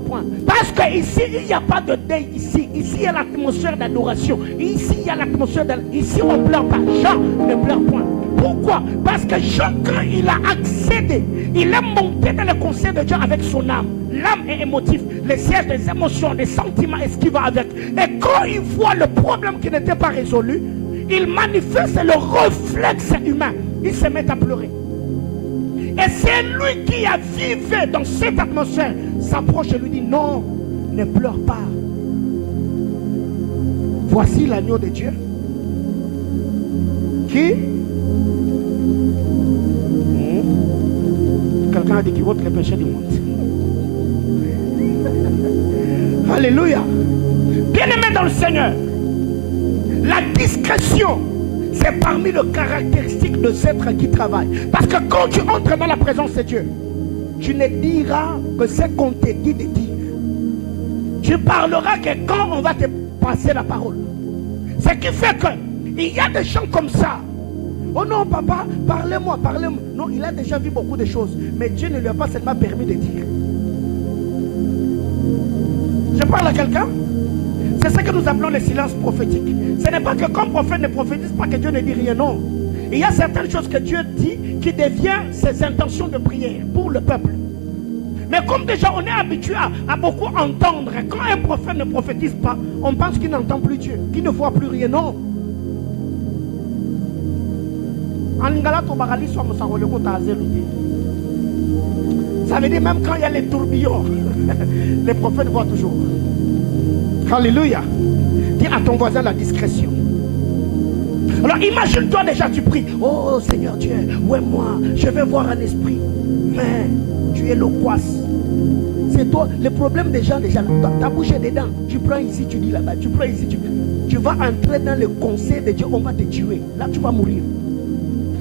point. Parce qu'ici, il n'y a pas de deuil. Ici, il y a l'atmosphère d'adoration. Ici, il y a l'atmosphère d'adoration. Ici, on ne pleure pas. Jean ne pleure point. Pourquoi? Parce que Jean, quand il a accédé, il est monté dans le conseil de Dieu avec son âme. L'âme est émotive, le siège des émotions, des sentiments et ce qui va avec. Et quand il voit le problème qui n'était pas résolu, il manifeste le réflexe humain. Il se met à pleurer. Et c'est lui qui a vécu dans cette atmosphère, s'approche et lui dit, non, ne pleure pas. Voici l'agneau de Dieu qui... Quelqu'un a dit qu'il ôte les péchés du monde. Alléluia. Bien-aimé dans le Seigneur, la discrétion, c'est parmi les caractéristiques de cet être qui travaille. Parce que quand tu entres dans la présence de Dieu, tu ne diras que ce qu'on te dit de dire. Tu parleras que quand on va te passer la parole. Ce qui fait qu'il y a des gens comme ça. Oh non, papa, parlez-moi, parlez-moi. Non, il a déjà vu beaucoup de choses. Mais Dieu ne lui a pas seulement permis de dire. Je parle à quelqu'un. C'est ce que nous appelons le silence prophétique. Ce n'est pas que comme prophète ne prophétise pas que Dieu ne dit rien, non. Il y a certaines choses que Dieu dit qui deviennent ses intentions de prière pour le peuple. Mais comme déjà on est habitué à beaucoup entendre, quand un prophète ne prophétise pas, on pense qu'il n'entend plus Dieu, qu'il ne voit plus rien, non. Ça veut dire même quand il y a les tourbillons, les prophètes voient toujours. Alléluia. Dis à ton voisin la discrétion. Alors imagine-toi déjà, tu pries. Oh Seigneur Dieu, où est moi? Je vais voir un esprit. Mais tu es loquace. C'est toi. Le problème des gens, déjà, ta bouche est dedans. Tu prends ici, tu dis là-bas. Tu prends ici, tu vas entrer dans le conseil de Dieu. On va te tuer. Là, tu vas mourir.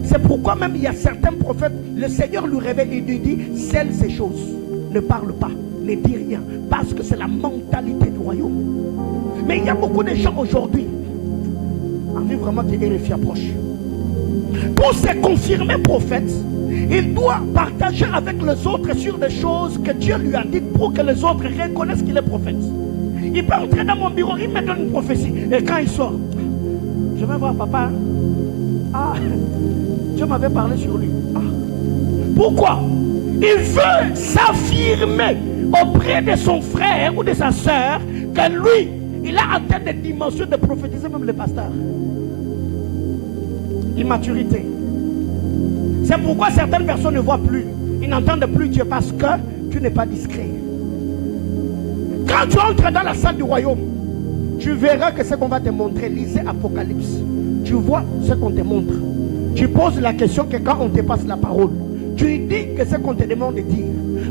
C'est pourquoi même il y a certains prophètes, le Seigneur lui révèle et lui dit, celles ces choses, ne parle pas, ne dis rien, parce que c'est la mentalité du royaume. Mais il y a beaucoup de gens aujourd'hui, envie vraiment que RFI approche. Pour se confirmer prophète, il doit partager avec les autres sur des choses que Dieu lui a dites pour que les autres reconnaissent qu'il est prophète. Il peut entrer dans mon bureau, il me donne une prophétie, et quand il sort, je vais voir papa. Ah, Dieu m'avait parlé sur lui. Ah. Pourquoi? Il veut s'affirmer auprès de son frère ou de sa soeur que lui, il a atteint des dimensions de prophétiser même le pasteur. Immaturité. C'est pourquoi certaines personnes ne voient plus. Ils n'entendent plus Dieu parce que tu n'es pas discret. Quand tu entres dans la salle du royaume, tu verras que ce qu'on va te montrer. Lisez Apocalypse. Tu vois ce qu'on te montre. Tu poses la question que quand on te passe la parole, tu dis que ce qu'on te demande de dire.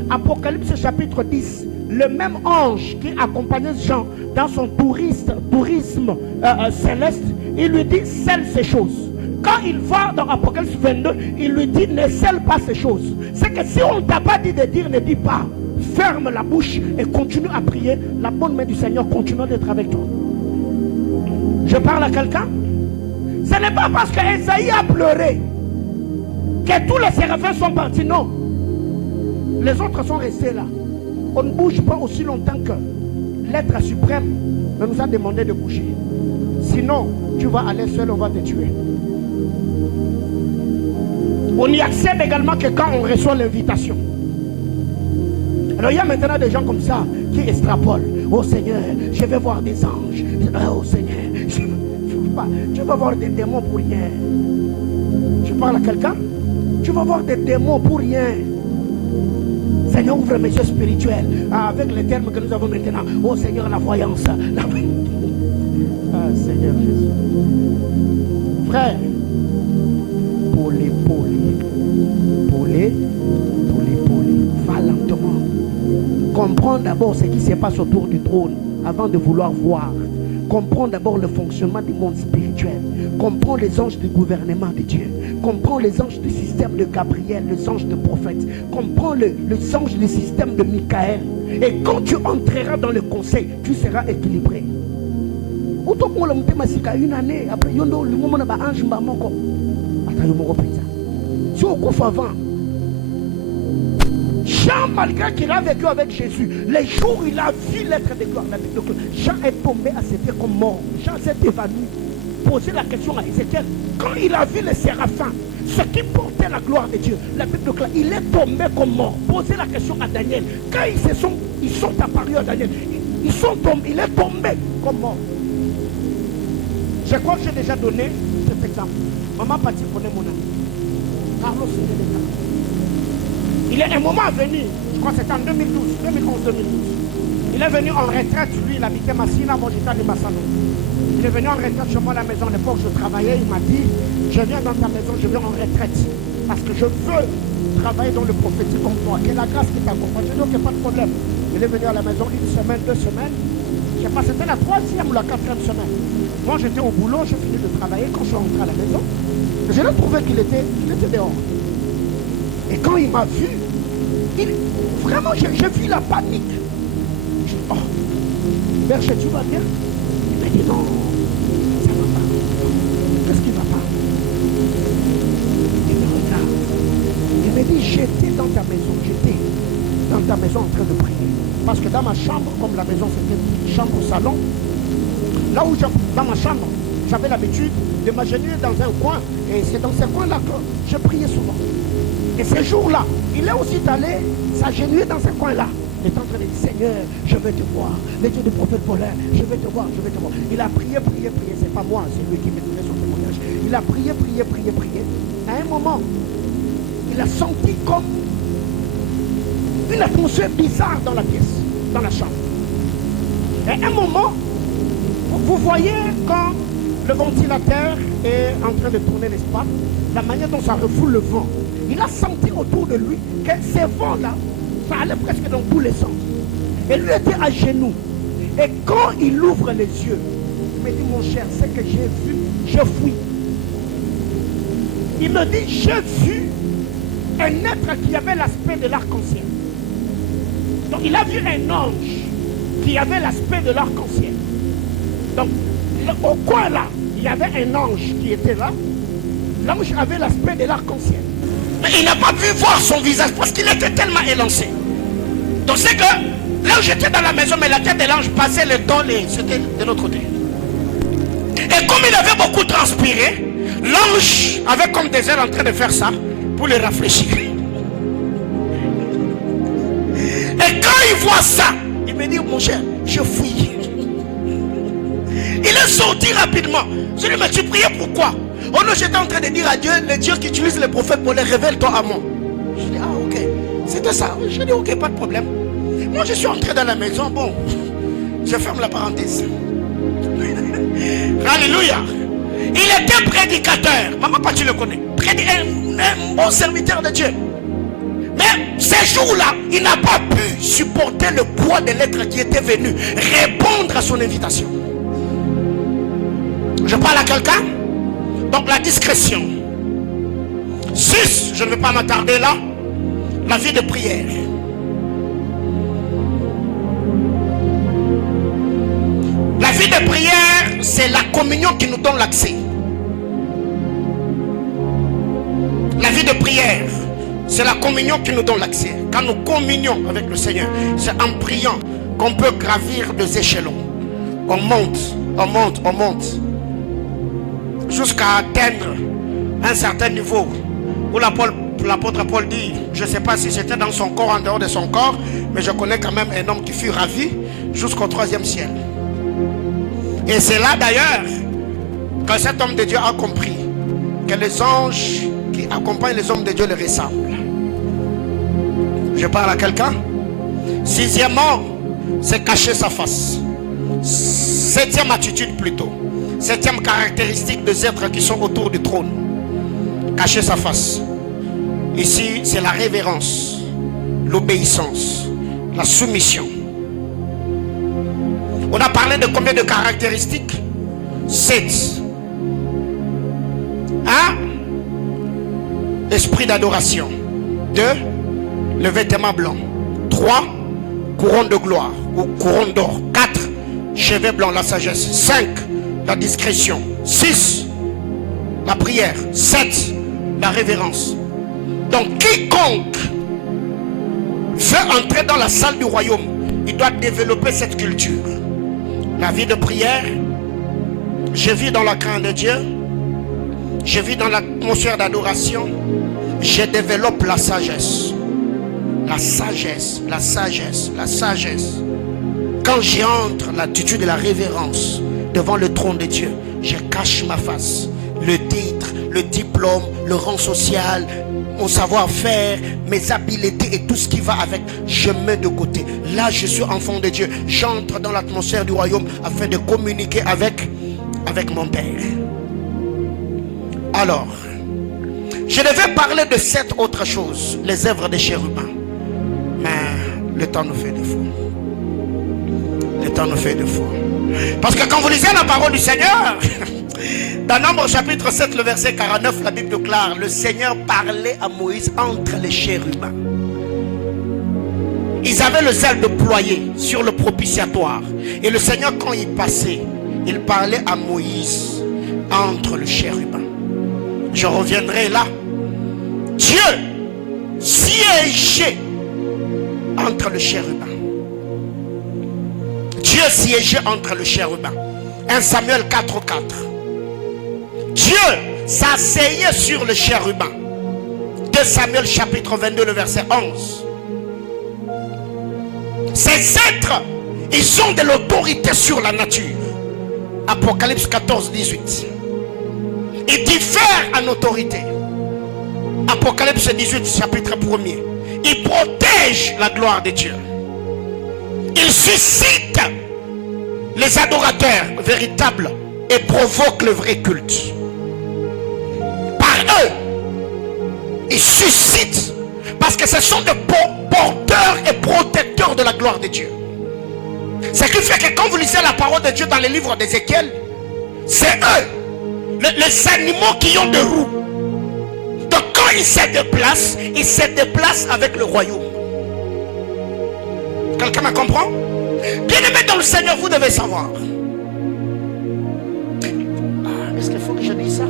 Apocalypse chapitre 10, le même ange qui accompagnait Jean dans son tourisme céleste, il lui dit, scelle ces choses. Quand il va dans Apocalypse 22, il lui dit, ne scelle pas ces choses. C'est que si on ne t'a pas dit de dire, ne dis pas. Ferme la bouche et continue à prier. La bonne main du Seigneur continue d'être avec toi. Je parle à quelqu'un. Ce n'est pas parce qu'Esaïe a pleuré que tous les séraphins sont partis, non. Les autres sont restés là. On ne bouge pas aussi longtemps que l'être suprême nous a demandé de bouger. Sinon, tu vas aller seul, on va te tuer. On y accède également que quand on reçoit l'invitation. Alors il y a maintenant des gens comme ça qui extrapolent. Oh Seigneur, je vais voir des anges. Oh Seigneur. pas. Tu vas voir des démons pour rien. Je parle à quelqu'un. Tu vas voir des démons pour rien. Seigneur, ouvre mes yeux spirituels. Ah, avec les termes que nous avons maintenant. Oh Seigneur, la voyance. Ah, Seigneur Jésus. Frère, poli. Va lentement. Comprends d'abord ce qui se passe autour du trône avant de vouloir voir. Comprends d'abord le fonctionnement du monde spirituel. Comprends les anges du gouvernement de Dieu. Comprends les anges du système de Gabriel, les anges de prophètes. Comprends les anges du système de Michael. Et quand tu entreras dans le conseil, tu seras équilibré. Une année après, le moment ange mbamoko. Si on couvre avant. Jean, malgré qu'il a vécu avec Jésus, les jours où il a vu l'être de gloire, Jean est tombé à ses pieds comme mort. Jean s'est évanoui. Poser la question à Ézéchiel. Quand il a vu les séraphins, ce qui portait la gloire de Dieu, la Bible déclare, il est tombé comme mort. Poser la question à Daniel. Quand ils sont apparus à Daniel, il est tombé comme mort. Je crois que j'ai déjà donné cet exemple. Maman Pati connaît mon ami. Carlos Sénégal. Il est un moment à venir, je crois que c'était en 2011-2012. Il est venu en retraite, lui il habitait Massina, moi j'étais à Limassano. Il est venu en retraite chez moi à la maison, à l'époque je travaillais, il m'a dit, je viens dans ta maison, je viens en retraite. Parce que je veux travailler dans le prophétique comme toi. Quelle la grâce qui t'accompagne. Je dis ok, pas de problème. Il est venu à la maison 1 semaine, 2 semaines. Je ne sais pas, c'était la 3e ou la 4e semaine. Moi j'étais au boulot, j'ai fini de travailler. Quand je suis rentré à la maison, je l'ai trouvé qu'il était dehors. Et quand il m'a vu, vraiment j'ai vu la panique. Je dis, oh, Berger, tu vas bien? Il m'a dit non, ça ne va pas. Qu'est-ce qui ne va pas? Il me regarde. Il me dit, j'étais dans ta maison en train de prier. Parce que dans ma chambre, comme la maison c'était une chambre au salon, là où dans ma chambre, j'avais l'habitude de m'agenouiller dans un coin. Et c'est dans ce coin-là que je priais souvent. Et ce jour-là, il est aussi allé s'agenouiller dans ce coin-là. Il est en train de dire, Seigneur, je veux te voir. Le Dieu du prophète Paulin, je veux te voir. Il a prié. C'est pas moi, c'est lui qui me donnait son témoignage. Il a prié. À un moment, il a senti comme une atmosphère bizarre dans la pièce, dans la chambre. Et à un moment, vous voyez quand le ventilateur est en train de tourner l'espace, la manière dont ça refoule le vent. Il a senti autour de lui que ces vents-là, ça allait presque dans tous les sens. Et lui était à genoux. Et quand il ouvre les yeux, il me dit, mon cher, ce que j'ai vu, je fuis. Il me dit, j'ai vu un être qui avait l'aspect de l'arc-en-ciel. Donc il a vu un ange qui avait l'aspect de l'arc-en-ciel. Donc au coin là, il y avait un ange qui était là. L'ange avait l'aspect de l'arc-en-ciel. Mais il n'a pas pu voir son visage parce qu'il était tellement élancé. Donc c'est que l'ange était dans la maison, mais la tête de l'ange passait le dos, c'était de l'autre côté. Et comme il avait beaucoup transpiré, l'ange avait comme des ailes en train de faire ça pour le rafraîchir. Et quand il voit ça, il me dit, mon cher, je fuis. Il est sorti rapidement. Je lui ai dit, mais tu priais pourquoi? Oh non, j'étais en train de dire à Dieu, le Dieu qui utilise les prophètes pour les révéler-toi à moi. Je dis, ah ok, c'était ça. Je dis, ok, pas de problème. Moi, je suis entré dans la maison, bon, je ferme la parenthèse. Alléluia. Il était prédicateur. Maman, pas tu le connais. Un bon serviteur de Dieu. Mais ces jours-là, il n'a pas pu supporter le poids de l'être qui était venu répondre à son invitation. Je parle à quelqu'un. Donc la discrétion. 6, je ne vais pas m'attarder là. La vie de prière. La vie de prière, c'est la communion qui nous donne l'accès. La vie de prière, c'est la communion qui nous donne l'accès. Quand nous communions avec le Seigneur, c'est en priant qu'on peut gravir des échelons. On monte, jusqu'à atteindre un certain niveau où l'apôtre Paul dit, je ne sais pas si c'était dans son corps, en dehors de son corps, mais je connais quand même un homme qui fut ravi jusqu'au 3e ciel. Et c'est là d'ailleurs Quand cet homme de Dieu a compris que les anges qui accompagnent les hommes de Dieu les ressemblent. Je parle à quelqu'un. Sixièmement, c'est cacher sa face. Septième attitude plutôt. Septième caractéristique des êtres qui sont autour du trône. Cacher sa face. Ici, c'est la révérence, l'obéissance, la soumission. On a parlé de combien de caractéristiques? 7. Esprit d'adoration. 2. Le vêtement blanc. 3. Couronne de gloire ou couronne d'or. 4. Cheveux blancs, la sagesse. 5. La discrétion. 6. La prière. 7. La révérence. Donc quiconque veut entrer dans la salle du royaume, il doit développer cette culture. La vie de prière. Je vis dans la crainte de Dieu. Je vis dans l'atmosphère d'adoration. Je développe la sagesse. La sagesse, la sagesse, la sagesse. Quand j'entre l'attitude de la révérence devant le trône de Dieu, je cache ma face. Le titre, le diplôme, le rang social, mon savoir-faire, mes habiletés et tout ce qui va avec, je mets de côté. Là, je suis enfant de Dieu. J'entre dans l'atmosphère du royaume afin de communiquer avec mon Père. Alors, je devais parler de 7 autres choses, les œuvres des chérubins. Mais le temps nous fait défaut. Le temps nous fait défaut. Parce que quand vous lisez la parole du Seigneur, dans Nombre chapitre 7, le verset 49, la Bible déclare, le Seigneur parlait à Moïse entre les chérubins. Ils avaient le zèle déployé sur le propitiatoire. Et le Seigneur, quand il passait, il parlait à Moïse entre les chérubins. Je reviendrai là. Dieu siégeait entre le chérubin. Dieu siégeait entre le chérubin. 1 Samuel 4:4. Dieu s'asseyait sur le chérubin. 2 Samuel chapitre 22, le verset 11. Ces êtres, ils ont de l'autorité sur la nature. Apocalypse 14:18. Ils diffèrent en autorité. Apocalypse 18, chapitre 1er. Ils protègent la gloire de Dieu. Ils suscitent les adorateurs véritables et provoquent le vrai culte. Par eux, ils suscitent, parce que ce sont des porteurs et protecteurs de la gloire de Dieu. Ce qui fait que quand vous lisez la parole de Dieu dans les livres d'Ézéchiel, c'est eux, les animaux qui ont des roues. Donc quand ils se déplacent avec le royaume. Quelqu'un me comprend? Bien-aimé dans le Seigneur, vous devez savoir. Est-ce qu'il faut que je dise ça?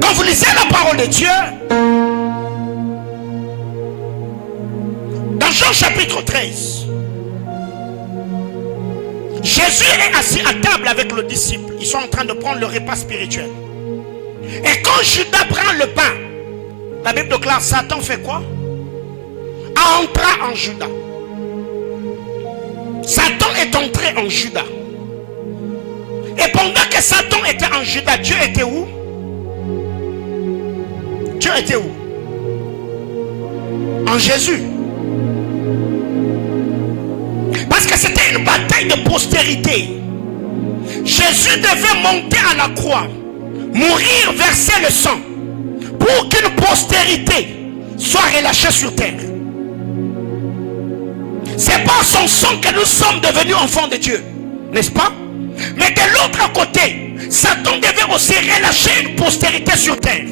Quand vous lisez la parole de Dieu, dans Jean chapitre 13, Jésus est assis à table avec le disciple. Ils sont en train de prendre le repas spirituel. Et quand Judas prend le pain, la Bible déclare, Satan fait quoi? Entra en Judas. Satan est entré en Judas. Et pendant que Satan était en Judas, Dieu était où? Dieu était où? En Jésus. Parce que c'était une bataille de postérité. Jésus devait monter à la croix, mourir, verser le sang, pour qu'une postérité soit relâchée sur terre. C'est par son sang que nous sommes devenus enfants de Dieu, n'est-ce pas? Mais de l'autre côté, Satan devait aussi relâcher une postérité sur terre.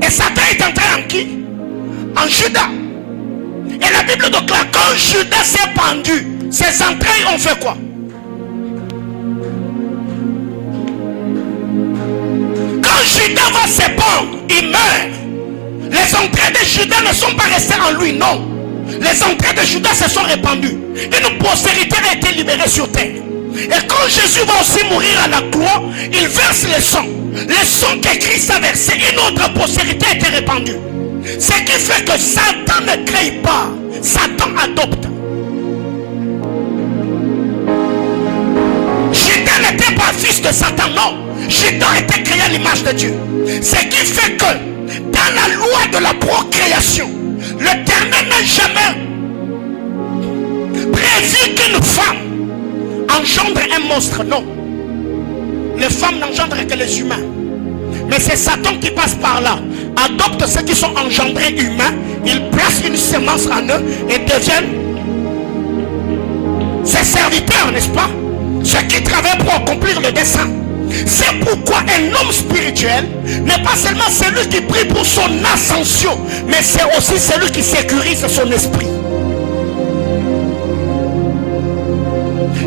Et Satan est entré en qui? En Judas. Et la Bible déclare, quand Judas s'est pendu, ses entrailles ont fait quoi? Quand Judas va se pendre, il meurt. Les entrailles de Judas ne sont pas restées en lui, non. Les entrailles de Judas se sont répandues. Une postérité a été libérée sur terre. Et quand Jésus va aussi mourir à la croix, il verse le sang. Le sang que Christ a versé, une autre postérité a été répandue. Ce qui fait que Satan ne crée pas, Satan adopte. un fils de Satan. Non. Judas était créé à l'image de Dieu. Ce qui fait que dans la loi de la procréation, l'Éternel n'a jamais prévu qu'une femme engendre un monstre. Non. Les femmes n'engendrent que les humains. Mais c'est Satan qui passe par là, adopte ceux qui sont engendrés humains, il place une semence en eux et deviennent ses serviteurs, n'est-ce pas? Ceux qui travaillent pour accomplir le dessein. C'est pourquoi un homme spirituel n'est pas seulement celui qui prie pour son ascension, mais c'est aussi celui qui sécurise son esprit.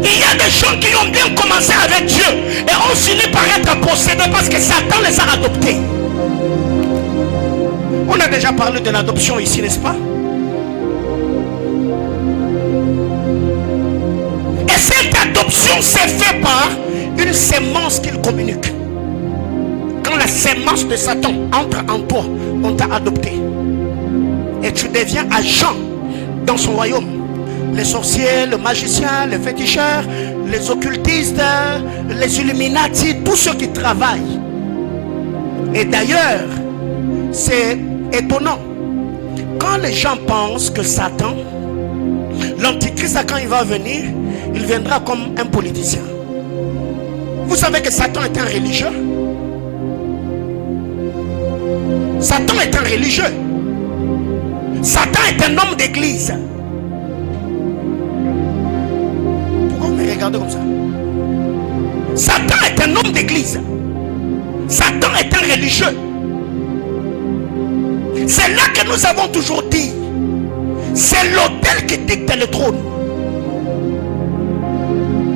Il y a des gens qui ont bien commencé avec Dieu et ont fini par être possédés parce que Satan les a adoptés. On a déjà parlé de l'adoption ici, n'est-ce pas? Et cette adoption s'est faite par une sémence qu'il communique. Quand la sémence de Satan entre en toi, on t'a adopté. Et tu deviens agent dans son royaume. Les sorciers, les magiciens, les féticheurs, les occultistes, les illuminati, tous ceux qui travaillent. Et d'ailleurs, c'est étonnant. Quand les gens pensent que Satan, l'antichrist, quand il va venir, il viendra comme un politicien. Vous savez que Satan est un religieux. Satan est un religieux. Satan est un homme d'église. Regardez comme ça. Satan est un homme d'église. Satan est un religieux. C'est là que nous avons toujours dit, c'est l'autel qui dicte le trône.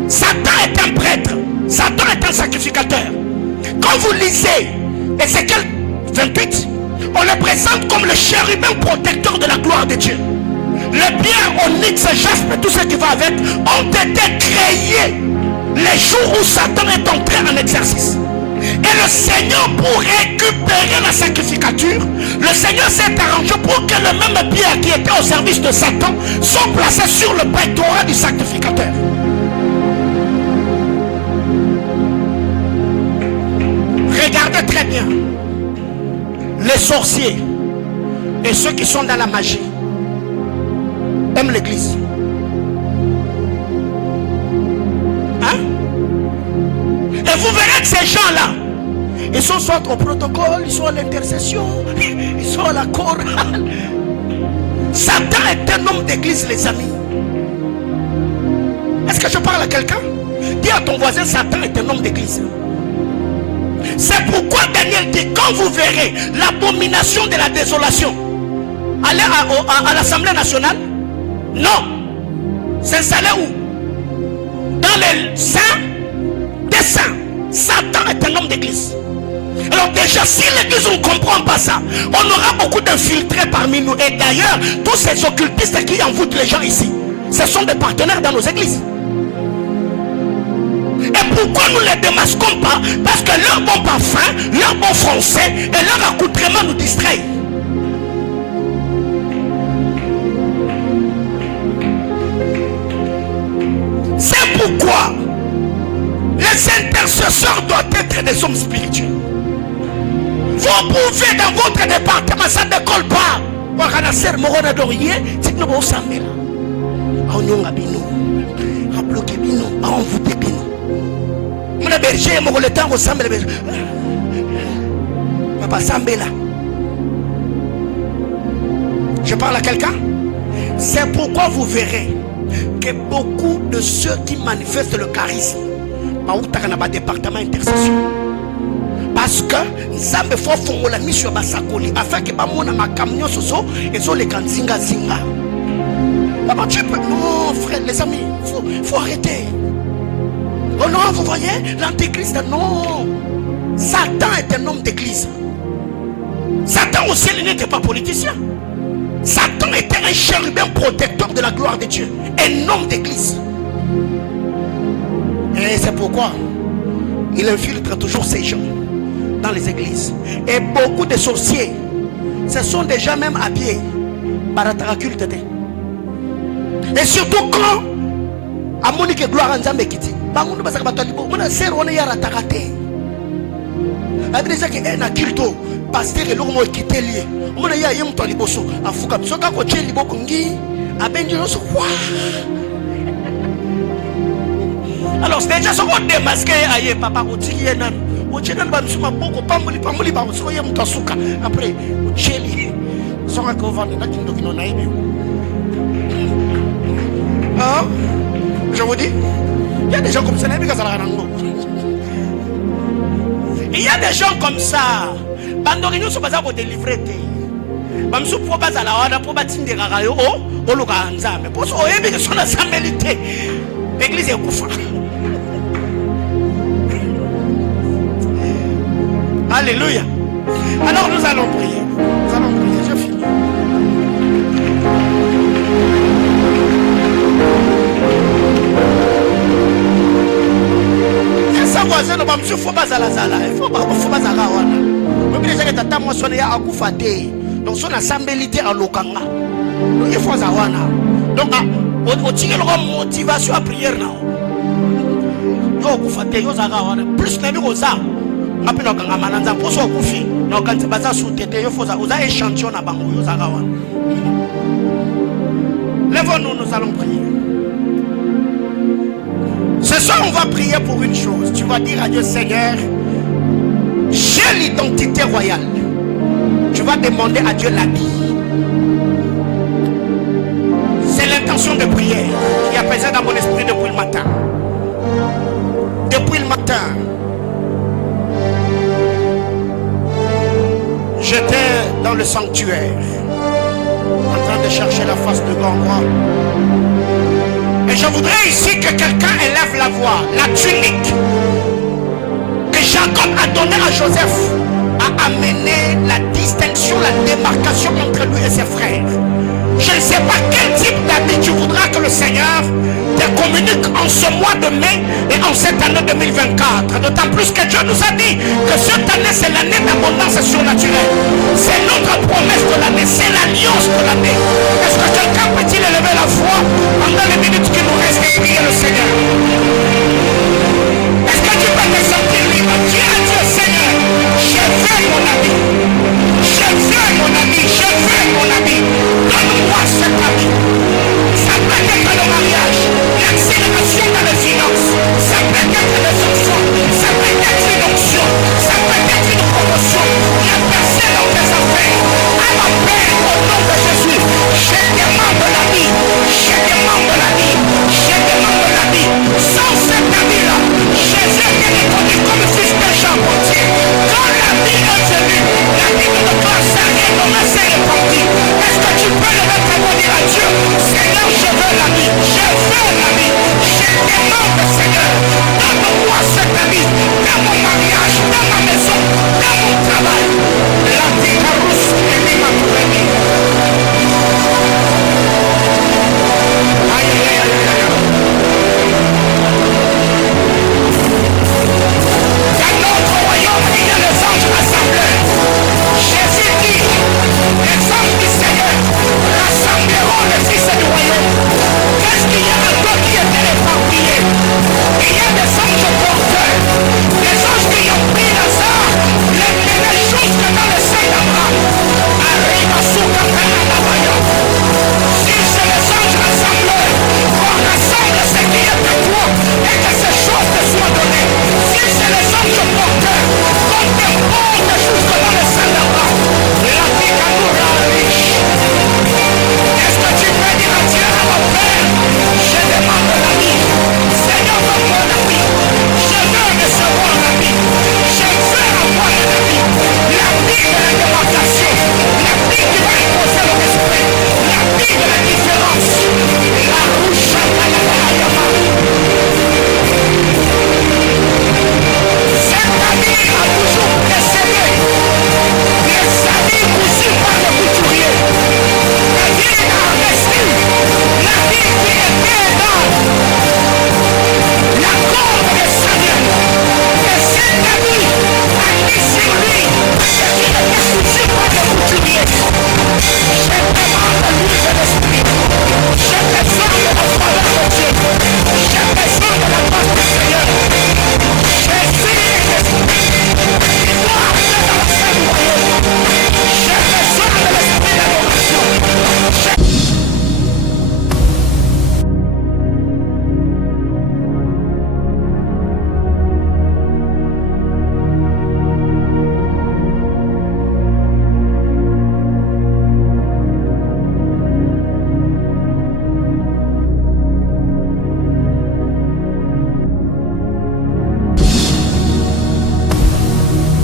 Satan est un prêtre. Satan est un sacrificateur. Quand vous lisez Ézéchiel 28, on le présente comme le chérubin protecteur de la gloire de Dieu. Les pierres, onyx, jaspe, tout ce qui va avec, ont été créés les jours où Satan est entré en exercice. Et le Seigneur, pour récupérer la sacrificature, le Seigneur s'est arrangé pour que les mêmes pierres qui étaient au service de Satan soient placées sur le pectoral du sacrificateur. Regardez très bien. Les sorciers et ceux qui sont dans la magie aiment l'église. Hein? Et vous verrez que ces gens-là, ils sont soit au protocole, ils sont à l'intercession, ils sont à la chorale. Satan est un homme d'église, les amis. Est-ce que je parle à quelqu'un? Dis à ton voisin, Satan est un homme d'église. C'est pourquoi Daniel dit, quand vous verrez l'abomination de la désolation, allez à l'Assemblée nationale. Non. S'installer où? Dans les saints des saints. Satan est un homme d'église. Alors déjà, si l'église ne comprend pas ça, on aura beaucoup d'infiltrés parmi nous. Et d'ailleurs, tous ces occultistes qui envoûtent les gens ici, ce sont des partenaires dans nos églises. Et pourquoi nous ne les démasquons pas? Parce que leur bon parfum, leur bon français et leur accoutrement nous distraient. C'est pourquoi les intercesseurs doivent être des hommes spirituels. Vous pouvez dans votre département, ça ne décolle pas. Je parle à quelqu'un. C'est pourquoi vous verrez que beaucoup de ceux qui manifestent le charisme dans le département intercession, parce que Nzambe faut faire la mission basakoli afin que bamona makamnyo soso et so les kanzinga zinga. Non frère, les amis, faut arrêter. Oh non, vous voyez, l'antéchrist, non. Satan est un homme d'église. Satan aussi, il n'était pas politicien. Satan était un chérubin protecteur de la gloire de Dieu. Un homme d'église. Et c'est pourquoi il infiltre toujours ces gens dans les églises. Et beaucoup de sorciers, ce sont des gens même habillés par la culte. Et surtout quand à Monique gloire en Zambé Kiti. bango basaka bato libo mona ser wana ya ratakate adresa ke na kilto pasteur eloko mo ekiteli mona ya ye mto liboso afuka soka ko tsheli boko ngi abenji no so wa. Alors c'est déjà ce qu'on démasqué aye papa otiki ye nan otshena ba msuma boko pambuli ba so ye mto asuka après otsheli soka ko vendre na kindo kino na ibi. Ah, je vous dis, il y a des gens comme ça, il y a des gens comme ça. Bandorino sont pas à délivrer. Bamsou pour pas à la hora pour bâtir des rarayo au Loganza. Mais pour ça, il y a des gens qui sont mérité. L'église est ouf. Alléluia. Alors nous allons prier. Nous allons prier. Je finis. Voisin, il faut pas à donc son assemblée en lokanga il faut zawana donc au tigre motivation à prière yo kufate yo zagawana plus na biko za ngapina kanga mananza poso kufi na kanti baza sutete yo foza uza échantillon na bango yo zagawana. Lève-nous, nous allons prier. Ce soir, on va prier pour une chose. Tu vas dire à Dieu, Seigneur, j'ai l'identité royale. Tu vas demander à Dieu l'habit. C'est l'intention de prière qui a pesé dans mon esprit depuis le matin. Depuis le matin, j'étais dans le sanctuaire en train de chercher la face de grand roi. Et je voudrais ici que quelqu'un élève la voix, la tunique que Jacob a donnée à Joseph a amené la distinction, la démarcation entre lui et ses frères. Je ne sais pas quel type d'habit tu voudras que le Seigneur te communique en ce mois de mai et en cette année 2024. D'autant plus que Dieu nous a dit que cette année c'est l'année d'abondance surnaturelle. C'est notre promesse de l'année, c'est l'alliance de l'année. Est-ce que quelqu'un peut-il élever la voix pendant les minutes qui nous restent et prier le Seigneur?